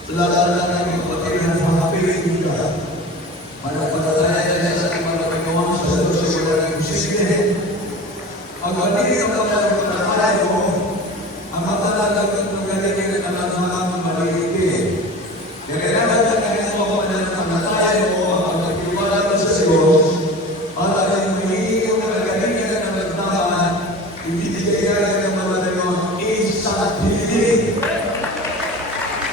Sa lahat ng mga patiran ng mga piling Manapatayan na sa ating mga pagkawa sa Diyos sa wala ng posible. Ang magiging ang pagpapatayan mo, ang kapatalagang pagkagaling ang mga maliligid. Kaya naman ang mga pagpapatayan mo, ang nagtiwala mo sa Diyos, at ang magiging ang pagkagaling ng nagtamaan, ibibigay ng mga nagawang isang piling.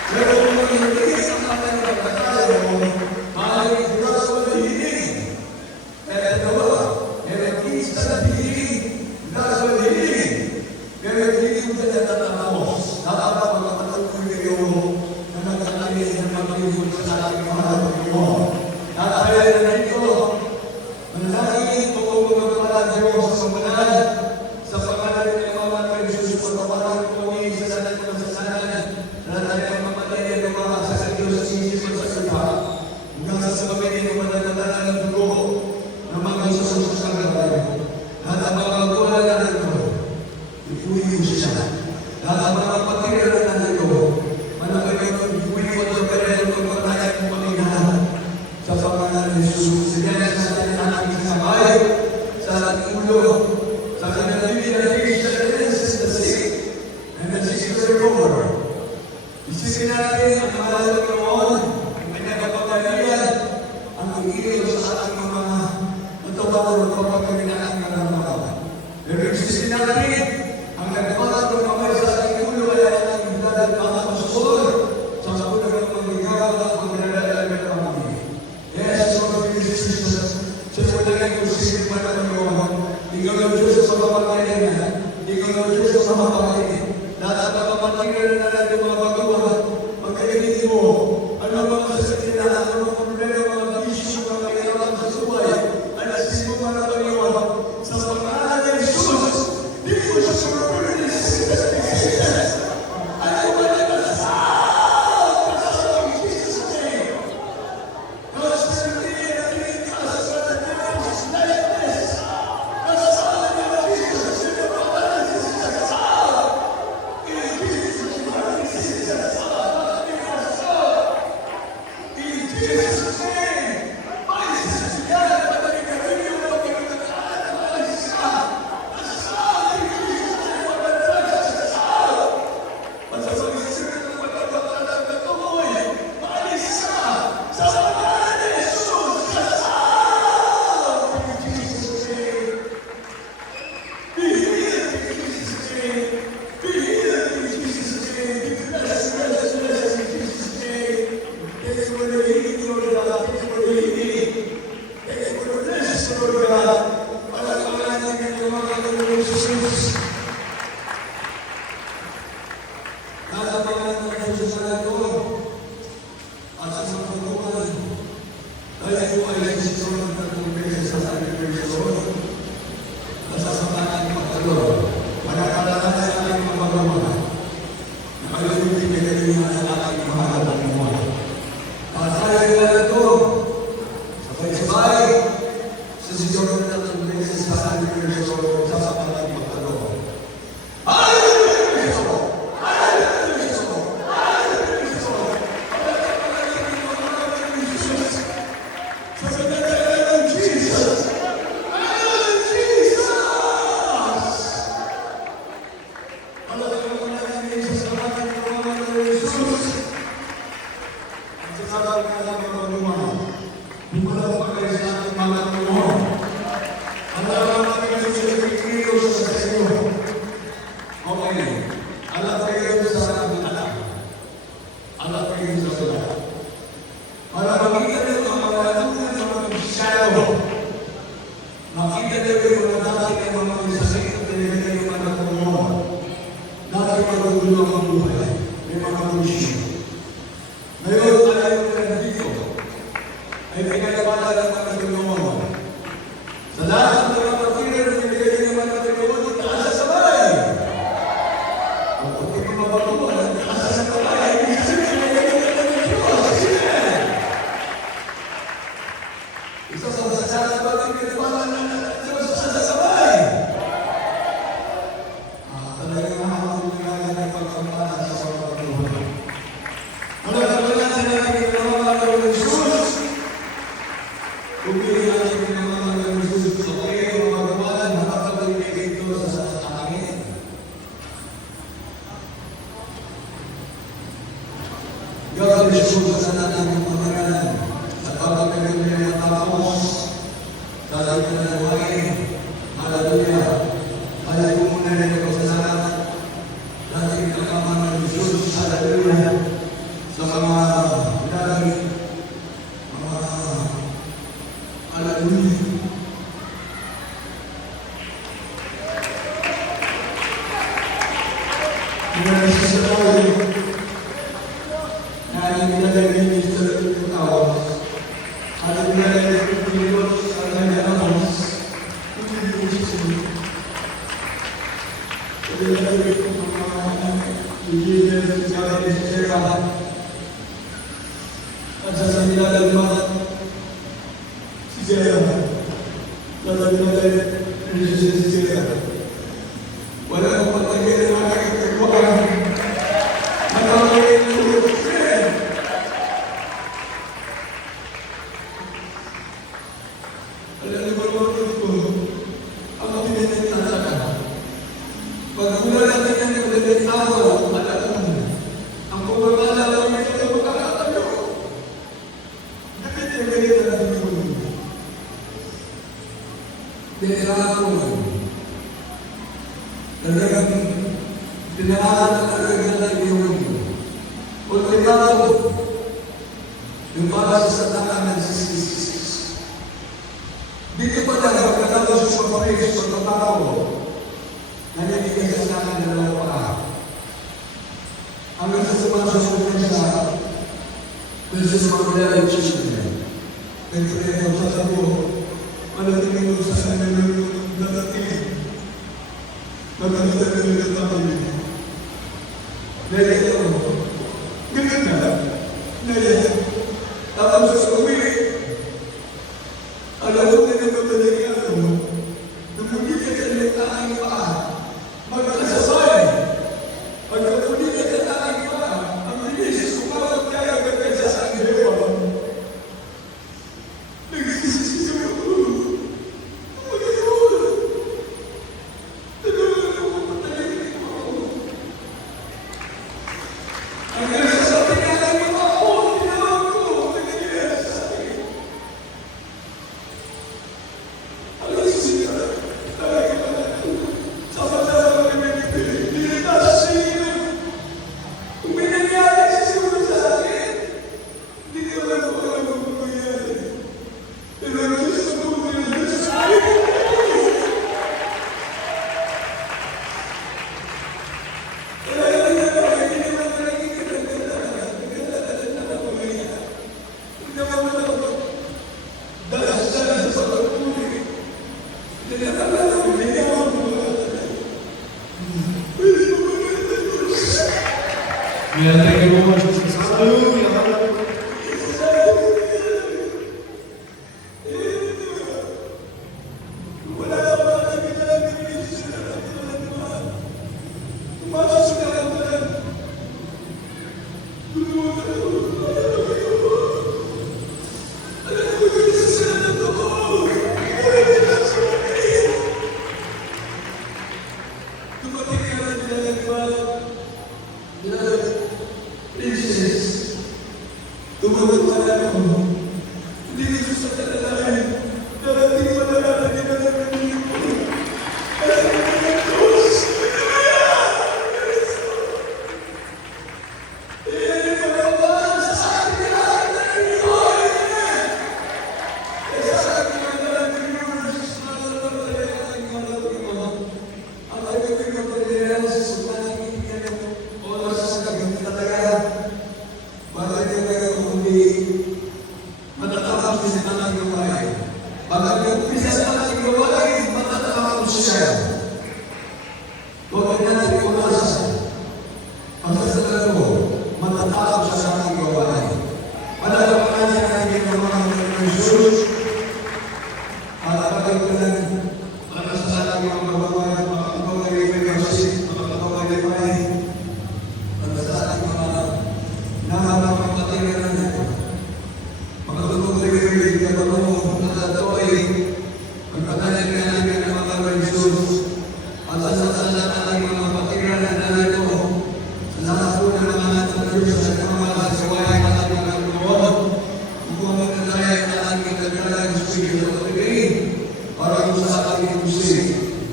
Pero kung hindi ang pagpapatayan mo, maaaring Diyos mo na hiling. Kaya dalawa, kaya isa na hiling, Diyos mo na hiling. Kaya hiling mo na natatapos. Dapat magpapatuloy kayo na nagkakalis ng pag-ibig sa ating mahal ng Panginoon. At kaya na dito, manalangin po kung magpapala Diyos sa pagkalan, sa pangalan ng mga ng Jesus, pagpapalan po kami sa lahat ng masasalanan, na natin ang mamatayan ng mga sa Diyos sa isip at sa iba. Hanggang sa pamilya ng mananatalan ng dugo ng mga isusunod sa kagaya. At ang mga kulang ng dugo, ipuwi mo siya. At ang mga patiran ng dugo, manapagay mo, ipuwi mo sa pera ng pagpatayan ng Panginoon. Sa pangalan ng Jesus, sinaya sa atin ang ating sabay, sa ating ulo, sa kanilang bibig sa Genesis the sick, and the sick is the Lord. Isipin natin ang mahal ng Panginoon, ang nagpapagalian, ang iiyo sa ating mga natawag ng pagpapagaling ng ating mga. Pero isipin natin ang nagpapagalian ng kamay sa ating ulo ay ang ating dalag mga pastor sa kapunan ng magigawa at magdadala ng pamilya. Yes, Lord Jesus, sa pagdalagay ko sa isip ng Panginoon, ikaw ang Diyos sa pagpapagaling, Ikaw na Diyos sa mga pangin. Lahat ng kapatiran na natin mga baguhan, pagkainin mo, ano mga sasakin na, ano mga problema, mga issue, mga kailangan sa buhay, alasin mo para pag-iwan. Sa pangalan ng Jesus, di mo siya sumapulinis. Ano ba na dito pa lang pagkatapos sa pagpapagod, naninigas sa akin ng dalawang paa. Hanggang sa sumasunod na siya, there's a mga children. Nagpapalaya sa tabo, malating mo sa sanay ng dadating. Magkakita ng dadating. Nalaya ako. Ganun na. Nalaya. Tapos sa uwi, alam mo na naman talaga ako. Nung ka ng aking paa, magkasabay. Pagkakunin ka ng aking paa, ang bilis, kumawag kaya agad sa aking hewa. Nagsisisi ako. Mag-iwan. Tulungan ako, patalayin mo ako. Ang nagsasabi nga lang mo ako, tinawag ko, nagiging sa akin. Alas siya, talaga pala. Sama-sama kami nagpili, nilitas sa iyo. Kung may nangyari siguro sa akin, hindi naman ako alam kung mangyayari. Pero ang gusto ko mangyayari sa akin. Kaya hindi naman nakikita ng ganda na pamilya. Hindi naman ako dahil sa pagpuli. Hindi naman ako niligawan mo. Yeah, thank you very much, Jesus. Hallelujah. Wala ka ba nakikita ng Diyos na naman? Pumasok ka lang pala. Tulungan ka lang. Alam ko yung kasalanan ko. Dumating ka lang nilalagpag. Princess, tumawag ka lang ako. Hindi gusto sa kalalahin. Darating mo na lang ang ginagaling mo. Darating mo ng Diyos. Iyan yung magawa sa akin lahat ng Pinoy. Kaya sa akin ang dalang ng Diyos, nalalabalaya ang aking mga Pinoy. Ang aking kapaliran sa sumalang ibigyan ng oras sa kagawin talaga. Bagay ka kayo kundi matatapos ang aking gawain. Bagay ka umpisa sa aking gawain, matatapos siya. Huwag natin umasan. Pagkasalan mo, matatapos sa aking gawain. Malalapanan niya na yung mga ng Jesus. Malapagay ko lang para sa aking mga gawain, makakapagay may kasi, makakapagay may para sa ating mga nakakapagpatay ka na niya. Makatutugay ka rin ka ba mo, natatoy, magpatayan ka namin ng mga Jesus. At sa lahat ng mga patiran na nalito, sa lahat po ng mga Diyos at mga kasawayan na ating mga Lord, kung magkakaya na ating kagalagang susigil sa pagkain, para sa ating musik.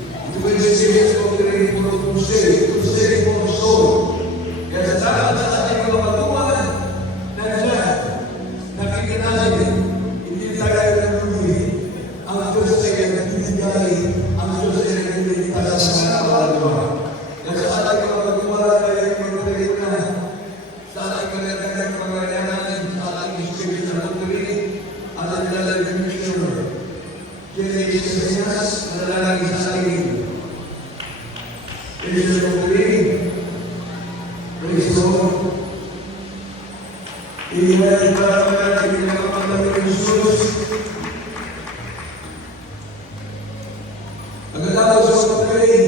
Ito ba yung sige sa pagkain po ng musik, musik po ng soul. Kaya sa ating mga patuman, nandiyan, nakikinalin, hindi tayo nangyuri. Ang Diyos ay nagbibigay, ang Diyos ay nagbibigay sa mga kaluluwa. Kaya sa ating mga patuman, ay magpapagay na sa ating kalagagang pagkakayanan, sa ating espiritu sa pagkain, at ang lalagyan mission. Kaya Isaias, nalalagi sa akin. Praise the Lord. Praise the Lord. Iyan para natin ang pagkakamit ng Jesus. Pagkatapos sa pagkain,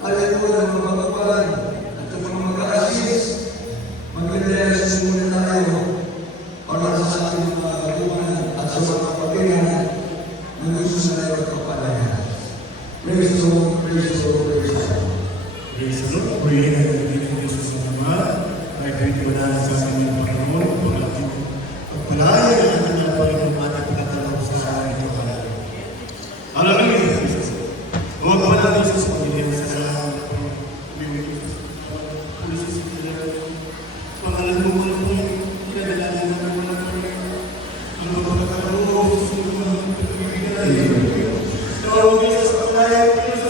alam mo na mga kapagpalan at ang mga mag-aasis, magkandaya sa simula tayo para sa ating mga katuman at sa mga kapatiran na gusto na tayo pagpapalayan. Praise the Lord, praise the Lord, praise the Lord. Praise the Lord. Pray na natin ang Diyos sa Ama. Ay pwede ko na sa aming Panginoon. Pagpalaya na natin ang Panginoon at pagkatalaw sa aming kapalaran. Hallelujah! Huwag pa natin sa Panginoon sa salamat po. Pangalan mo mo po, pinadalanan mo mo lang po. Ang mga pagkakaroon sa mga pagkakagay. Tawag niya sa pagpalaya ko sa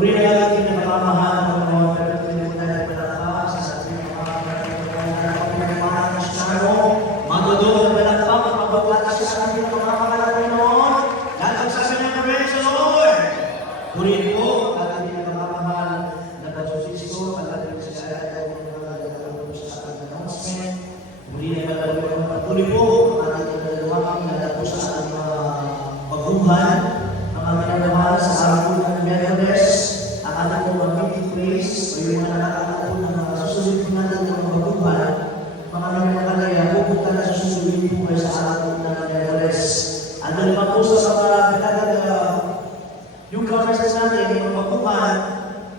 Uri na natin na napamahal ng Panginoon, pero pinagpunta na palakpak sa ating mga Kristiyano, matudong na palakpak at magbabata siya sa ating mga Panginoon, lahat ang sasabi ng praise the Lord. Purihin po ang ating napamahal na Pagsusisto, ang ating sasaya at mga sa ating announcement. Purihin na patuloy po ang ating nalawang na po sa ating mga pagbuhan, ang aming nalawang sa araw ng Biyernes. Alam ko mag-meeting place o yung mga nakakala po ng mga susunod po natin ng mga baguhan, mga nakalaya, pupunta na susunod po kayo sa araw po ng Biyernes. Ano naman po sa mga yung conference natin, yung mga baguhan,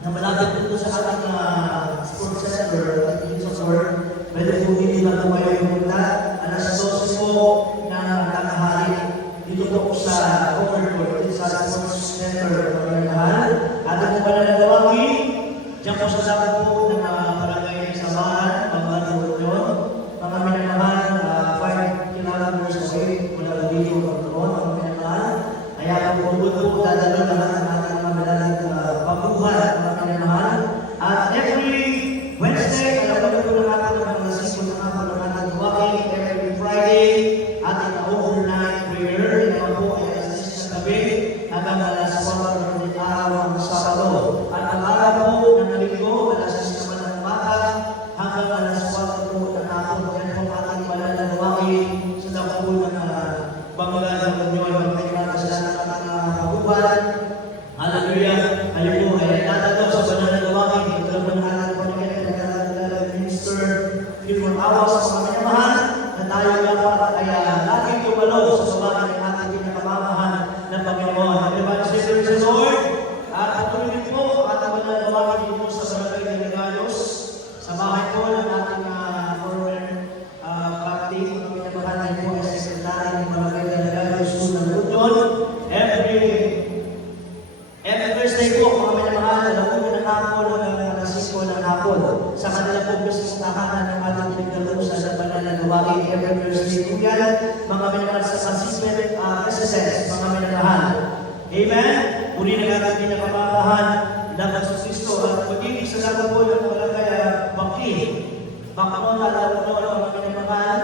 na malapit po sa ating sports center at yung sa store, pwede po hindi na po kayo pumunta. Alas 12 po na nakahali dito po sa covered araw sa mga minamahal na tayo dapat ay laging tumalo sa subahan ng ating pinakamamahal ng Panginoon. Everybody say praise the Lord. At patuloy din po at ang manlalawagin dito sa Barangay ng Regalos sa bahay po ng ating former captain, mga minamahal na po ay sekretary ng Barangay ng Regalos ng Luzon. Every Thursday po, mga minamahal, alam po ng hapon hanggang alas 5 ng hapon. Sa kanila po mismo tahanan ng ating pinagdalusan sa banal na gawain. Every Thursday po yan, mga minamahal sa Consistent SSS, mga minamahal. Amen? Muli na ating pinakamamahal ng Kristo at pag-ibig sa laban po ng Barangay Baki. Bakamona, lalo po mga minamahal.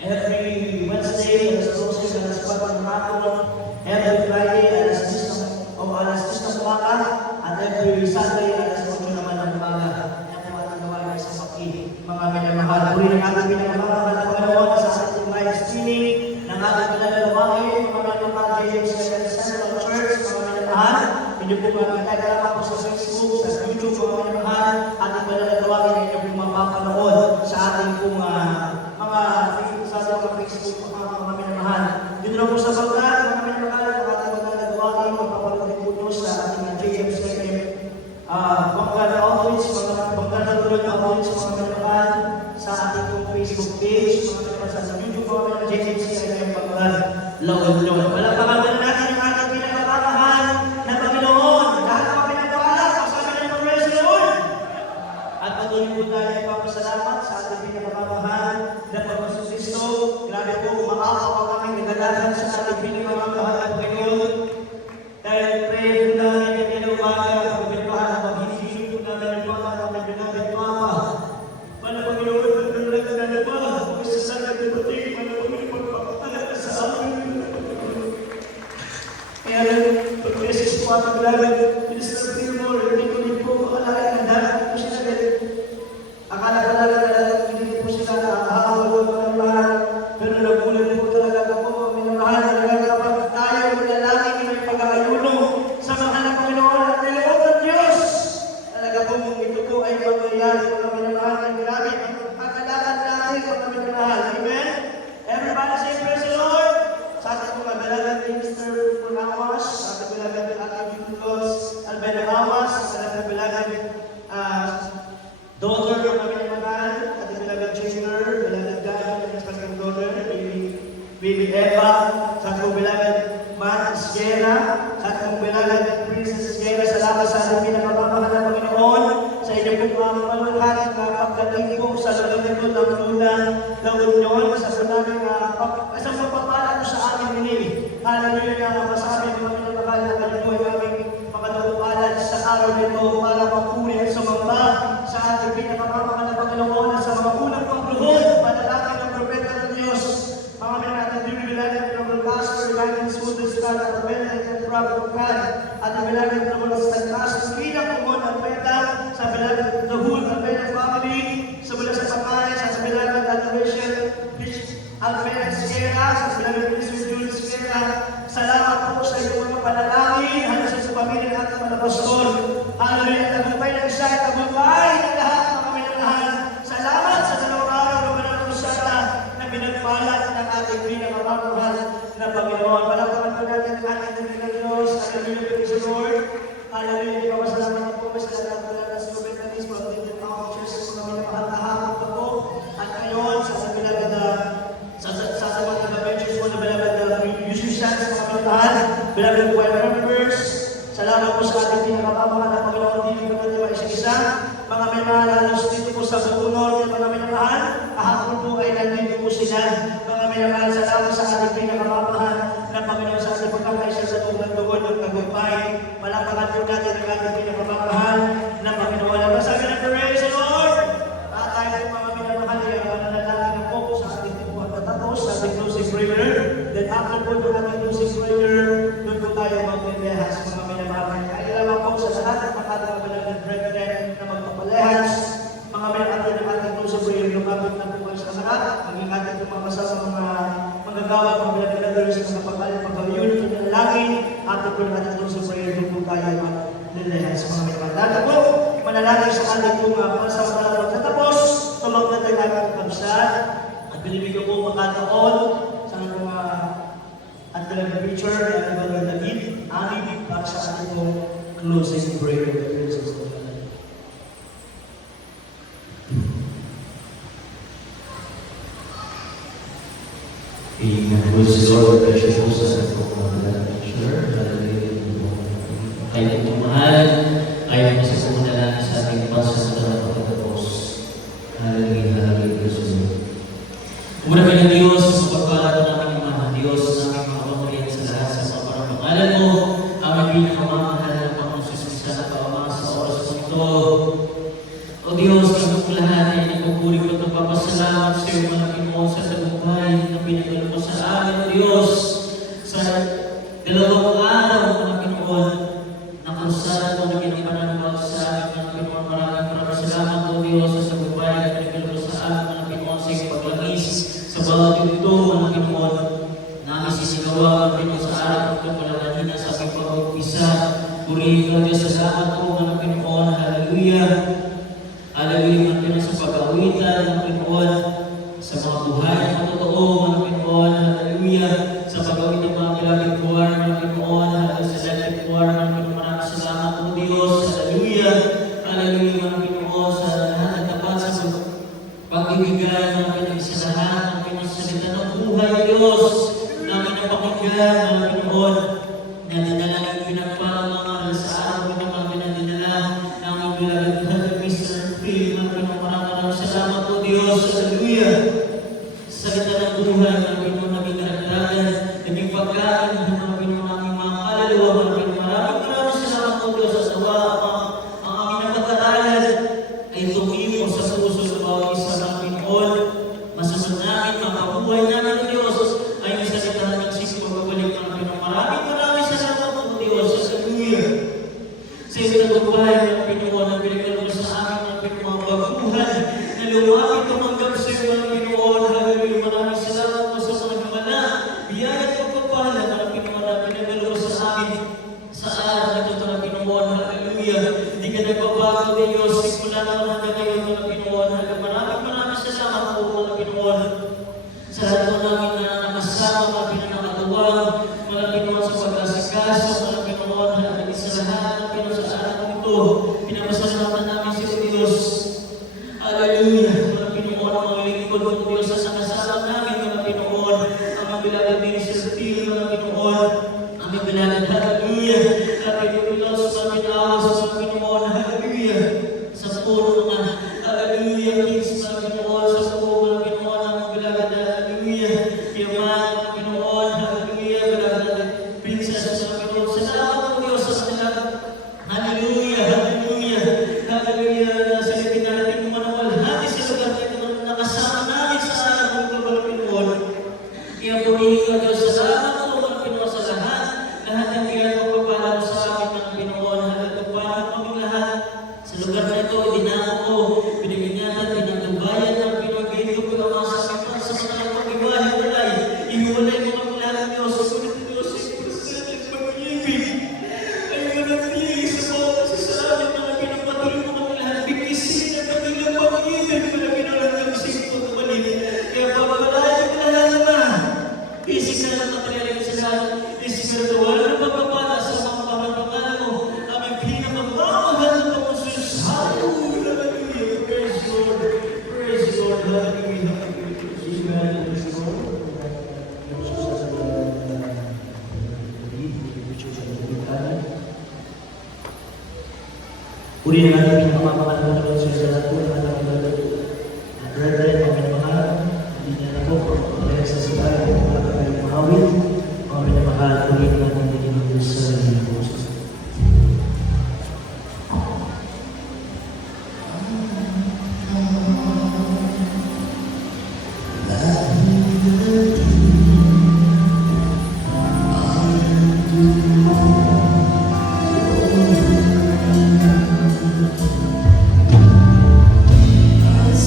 Every Wednesday, alas 12, alas 4 ng hapon. Every Friday, alas 10 ng umaga. At every Sunday, alas 8 naman ng umaga. Yan po ang gawain sa Baki. Mga minamahal. Muli na ating pinakamamahal ng Panginoon sa ating live streaming ng ating pinagagawain. Mga minamahal, James Central Church, mga minamahal. Hindi po makikita po sa Facebook, sa YouTube, mga minamahal. Ating pinagagawain ay hindi po mapapanood sa ating pong mga Facebook, mga minamahal. Dito na po sa pagkat, mga minamahal, ang ating pinagagawain, mapapanood po ito sa ating JMC Bangkal Outreach, mga Bangkal Outreach, mga minamahal, sa ating pong Facebook page, mga minamahal, sa YouTube, mga JMC Bangkal Outreach. Palakpakan natin ang ating pinakamamahal na Panginoon. Lahat ng pinagpapala, kasama ng praise the Lord. At patuloy po tayo ipapasalamat sa ating pinakamamahal na Panginoon Kristo. Grabe po, umakaw ang aming nagdalagan sa ating pinakamamahal na Panginoon. Dahil pray po namin yung pinaumaga, pagpapahal na pag-ibig po namin ang mga namin namin Papa. Mana Panginoon, pagpapahal na ba? Pagsasalag na pati, mana Panginoon, pagpapahal sa amin. Kaya lang, pag-message po at paglalag, Minister Pilmore, hindi ko din po makalala na dahil po sila akala talaga na hindi po sila nakakawal ng minamahal. Pero nagulat po talaga ako, minamahal, talaga kapag tayo manalangin may pag-aayuno sa mga ng Panginoon at nilawag ng Diyos. Talaga po ito po ay mangyayari mga minamahal ng grabe. Pagkalakan natin mga minamahal. Amen? Everybody say praise the Lord. Sa ating mga balagan Minister Punawas, sa ating balagan Ating Julos Albena Awas, sa ating balagan daughter ng mga minamahal, ating balagan Junior, balagan Gavin, at kanyang daughter, Baby Eva, sa ating balagan Matt Sierra, sa ating balagan Princess Sierra. Salamat sa ating pinakamamahal na Panginoon, sa inyong mga malulhat na pagdating po sa lugar nito ng Luna ng Union, sa sunaming sa pagpapala ko sa ating pinili. Hallelujah na masabi ng mga minamahal na kayo po ay aming makadalupalan sa araw nito para papuri at sumamba sa ating pinakamamahal na Panginoon at sa mga unang pagluhod, panalangin ng propeta ng Diyos. Mga minamahal na bibilagan ng mga pastor, bibilagan sa Sudan sa Carabela at Prophet of God, at bibilagan ng mga pastor, bilang kumon at peta, sa bibilagan ng the whole Albena family, sa mula sa Pakayan, sa bibilagan ng Adoration, Albena Sierra, sa bibilagan ng Mr. Jules Sierra. Salamat po sa iyong mga panalangin, hanggang sa pamilya ng ating mga pastor. Hallelujah, tagumpay ng isa, tagumpay ng lahat mga minamahal. Salamat sa dalawang araw na mananusata na pinagpalat ng ating pinakamamahal na Panginoon. Palakpakan po natin ang ating Diyos. Hallelujah, praise the Lord. Hallelujah, papasalamat po sa lahat ng mga Subendanis, pag-ibig mga churches, mga minamahal na hapon pa po. At ngayon, sa sabilagan na sa mga benches po na bilagad na musicians, mga minamahal, bilagad po ay members. Salamat po sa ating pinakamamahal na Panginoon, hindi po natin maisa-isa. Mga minamahal, halos dito po sa buong norte, mga minamahal, kahapon po ay nandito po sila. Mga minamahal, salamat sa ating pinakamamahal na Panginoon sa ating pagkakaisa sa tungan doon ng tagumpay. Palakpakan po natin ang ating pinakamamahal na Panginoon. Ang masabi ng praise the Lord. Tayo po mga minamahal, ang mananalangin na po sa ating po at tatapos sa ating closing prayer. Then after po ng ating closing prayer, doon po tayo mag-relehas mga minamahal. Kaya lamang po sa lahat ng mga ng brethren na magpapalehas, mga minamahal ng ating closing prayer, lumapit na po sa lahat, maging ating pumapasa sa mga magagawa, mga minamahal sa mga pagkakayon, pinalangin, after po ng ating closing prayer, doon po tayo mag-relehas mga minamahal. Dahil po, manalangin sa ating pong pasasalang tatapos, tumag na tayo ang kabsa. Kapistahan at binibigyan ko magkataon sa mga at talagang preacher na Brother David, amin para sa ating pong closing prayer of the presence of God. Praise the Lord, precious po sa ating mga preacher. Kayo po mahal, kayo po sa pumunala sa ating pasas na pagkatapos. Hallelujah, hallelujah, Jesus. Umara ng Diyos, mapagpala po namin yung mga Diyos na aming mga pamurihan sa lahat sa mga parapangalan mo, aming pinakamamahal na pangungsusisa na kaamang sa oras mo ito. O Diyos, kami po lahat ay nagpupuri ko at papasalamat sa iyo mga Pinoon sa tagumpay na pinagalo mo sa amin, O Diyos, sa dalawang araw mga Pinoon na kursada mo na ginapanagawa sa amin mga Pinoon. Maraming salamat, O Diyos, sa tagumpay na pinagalo mo sa amin mga Pinoon sa iyong paglangis sa bawat ito mga Pinoon na isisigawa mga Pinoon sa araw ito mula kanina sa aming pag-umpisa. Purihin ko, Diyos, salamat po mga Pinoon. Hallelujah. Hallelujah, mga Pinoon, sa pag-awitan, mga Pinoon, sa mga buhay na totoo, mga Pinoon. Hallelujah, sa pag-awit ng mga kilabing buwan, mga Pinoon. Hallelujah, sa electric buwan, mga Pinoon. Maraming salamat po, Diyos. Hallelujah. Hallelujah, mga Pinoon, sa lahat ng tapat sa pagbibigay, mga Pinoon, sa lahat, mga Pinoon, sa salita ng buhay, Diyos. Namin ang pakinggan, mga Pinoon, na dinala ng pinagpamangal sa araw ito, mga pinadinala namin bilang Mr. Phil, mga Pinoon. Maraming salamat po, Diyos. Hallelujah. Sa salita ng buhay, mga Pinoon, naging karagdagan, naging pagkain, mga Pinoon, aming mga kaluluwa, mga Pinoon. Maraming salamat po, Diyos, sa nawa ang aming napag-aralan ay tumimo sa puso ng bawat isa, mga Pinoon. Masunod namin, mapabuhay namin, Diyos, ay may salita ng sisip pagbabalik, mga Pinoon. Maraming salamat po, Diyos. Hallelujah. Sa ito na buhay, mga Pinoon, ang pinagdalo sa amin, mga Pinoon, mga baguhan, na lumapit tumanggap sa iyo, mga Pinoon. Hallelujah. Maraming salamat po sa mga himala, biyaya at pagpapala, mga Pinoon, na pinagdalo sa amin sa araw na ito, mga Pinoon. Hallelujah. Hindi ka nagbabago, Diyos. Simula naman hanggang ngayon, mga Pinoon. Maraming salamat po, mga Pinoon. Sa lahat po namin na nakasama, mga pinanakatuwang, mga Pinoon, sa pag-asikaso, mga Pinoon, hallelujah, sa lahat, mga Pinoon, sa araw ito, pinapasalamatan namin si Diyos. Hallelujah, mga Pinoon, ang mga lingkod ng Diyos, sa nakasama namin, mga Pinoon, ang mga bilalang ministry, mga Pinoon, ang mga bilalang, hallelujah, hallelujah, sa mga pinawas, sa mga Pinoon, hallelujah, sa puro mga, hallelujah, kings, mga Pinoon, sa puro, mga Pinoon, ang mga bilalang, hallelujah, yaman, mga Pinoon, hallelujah, bilalang, princess, mga Pinoon, salamat po, Diyos, sa kanila, hallelujah, hallelujah, hallelujah, sa natin manuwalhati sa lugar na ito na nakasama namin sa araw ng mga Pinoon. Kaya purihin ka, Diyos, salamat po, mga Pinoon, sa lahat ng pinagpapala mo sa amin, mga Pinoon, hallelujah, kaming lahat sa lugar na ito, dinamo ko, pinagingatan, pinagtubayan ng Pinoon, ganito ko naman sa amin, sa mga pag-iwalay, ihiwalay mo kami lahat, Diyos, sa sulit Diyos, sa ipagsalit, pag-ibig, ay manatili sa bawat isa sa amin, mga pinagpatuloy mo kami lahat, bigisin ang kanilang pag-ibig, mga pinalang ng singko at mali. Kaya pagpapalayo ko na lahat na, isip na lang materialin sila, espiritual na pagpapala sa mga pamapangalan mo, aming pinakamamahal na pangungsus. Hallelujah, hallelujah, praise the Lord, hallelujah, hallelujah, praise the Lord. Uri na natin ang mga pangalaman sa lahat po ng ating mga brethren, mga mahal, hindi na po, pagpapalit sa sila, mga mahawin, mga mahal, uri na natin ang Diyos sa iyong puso. As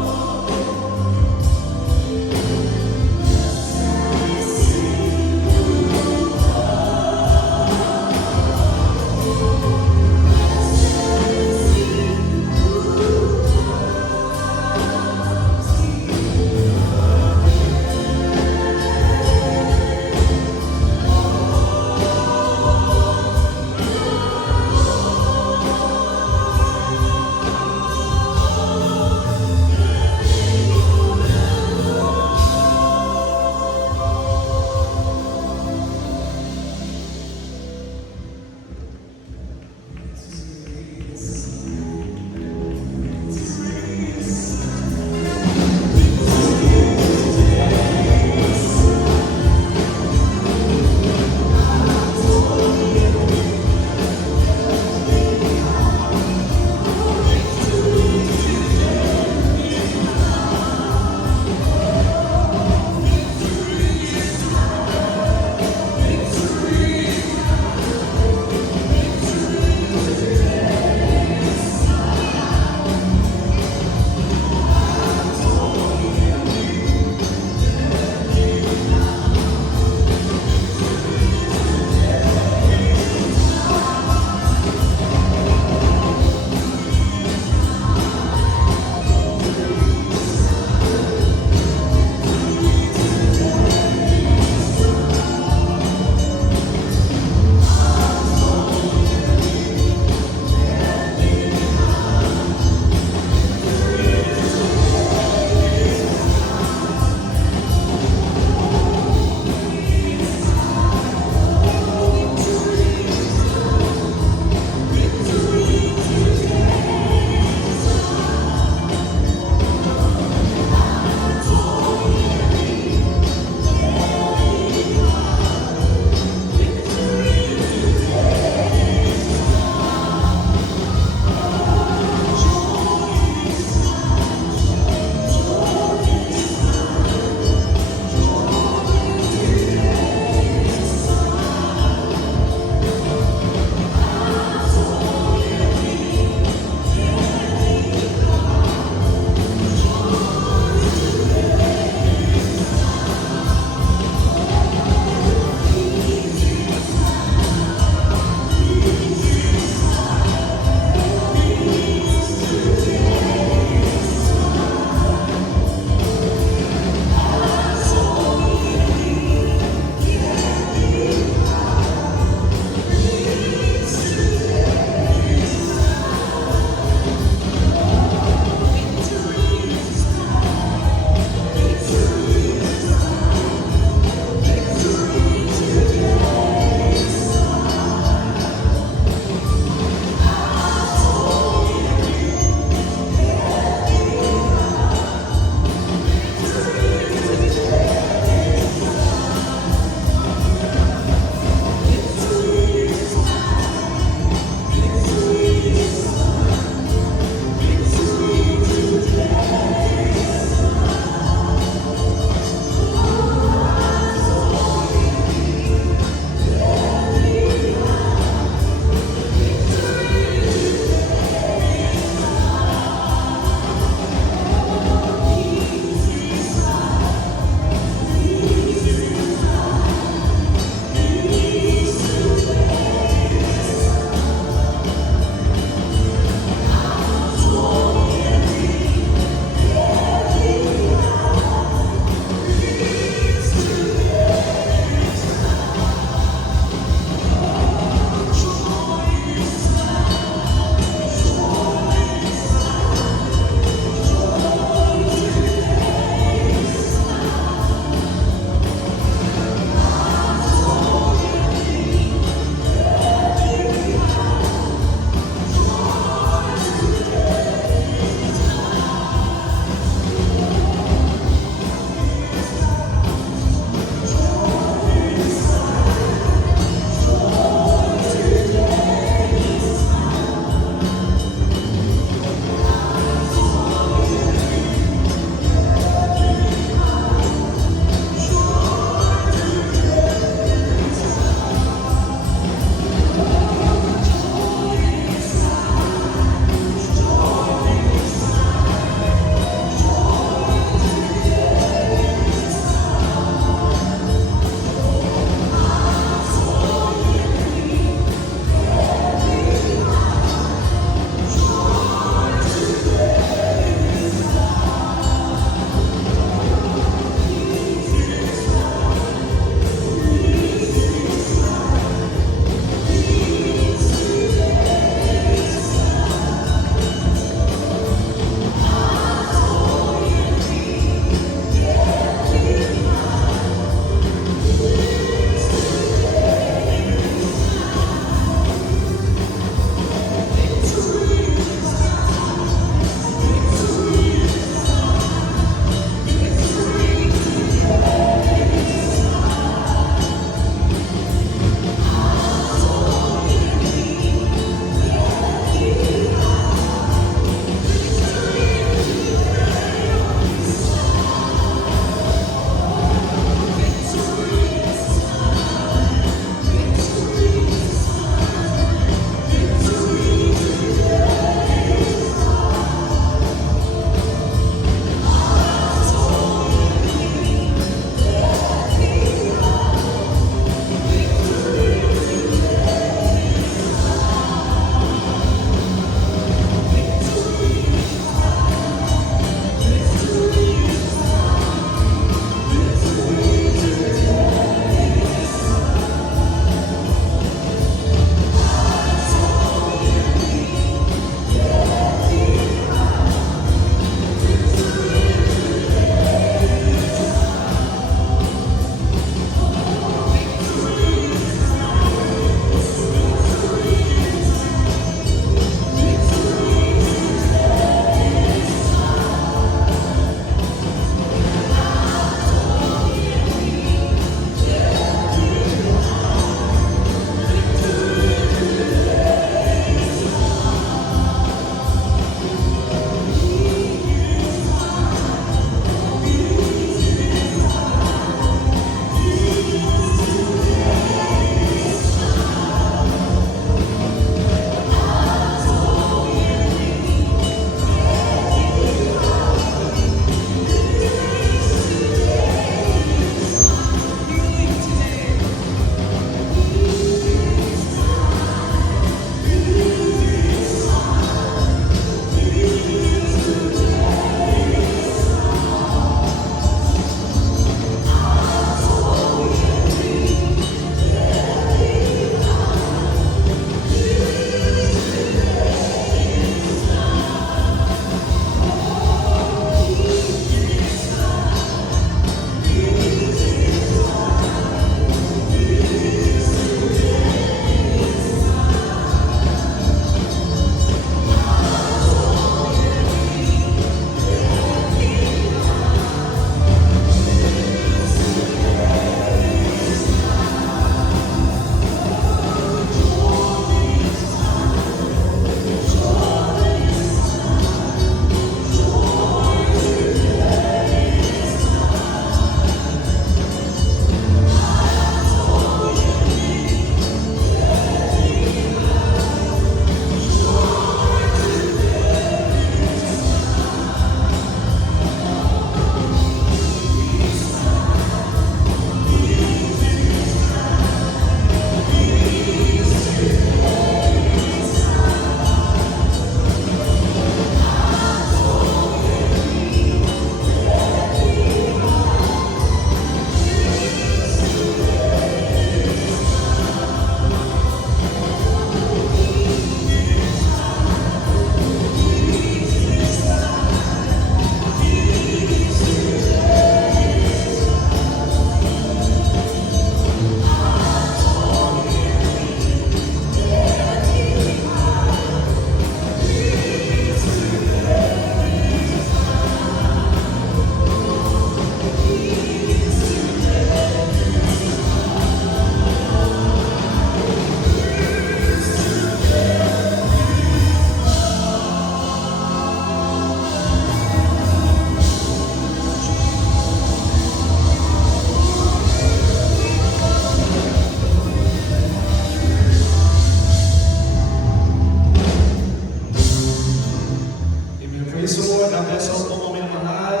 Lord. God bless all po mga mahal.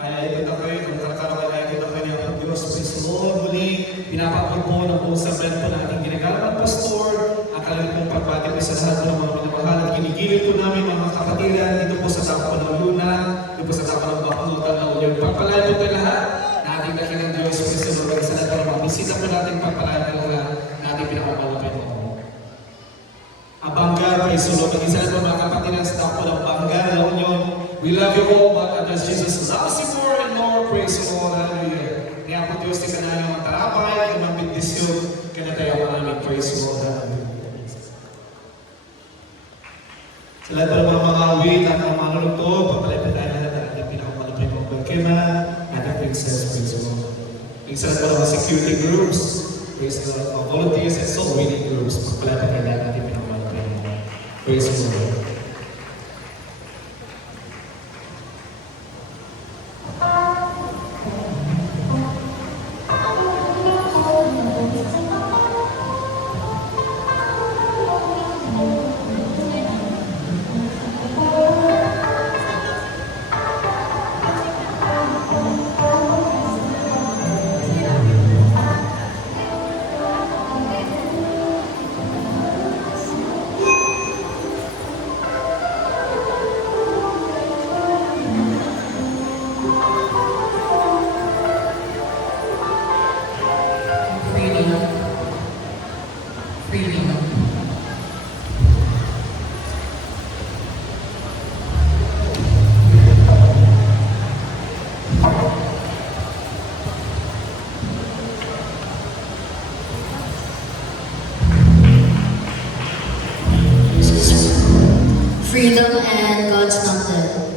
Ay, ito na kayo. Kung nakakaroon ay ito na kayo ng ang Diyos. Praise the Lord. Muli, pinapakot po ng buong sabento na ating ginagawa. Pastor, ang kanilang pong pagbati po sa lahat po ng mga minamahal. At kinigilid po namin mga kapatiran dito po sa Tapo ng Luna, dito po sa Tapo ng Bakunutan na Ulyong. Pagpalayan po tayo lahat na ating dakilang Diyos. Praise the Lord. Sa lahat po ng mga bisita po natin, pagpalayan po lahat na ating pinakamalapit po. Abangga, praise the Lord. Mag-isa na mga kapatiran sa Tapo ng Bangga, La Union. We love you all, but as Jesus loves you more and more, praise the Lord. Hallelujah. Kaya po Diyos, di ka na yung tarapay, yung mabindisyon, kaya na tayo maraming praise the Lord. Hallelujah. Sa lahat po ng mga win at mga manulugtog, papalipin tayo na lahat ang pinakamalapit ng Balkema at ang Princess, praise the Lord. Isa na po ng mga security groups, praise the Lord, mga volunteers and soul winning groups, papalipin tayo lahat ang pinakamalapit ng praise the Lord. Freedom and God's mountain.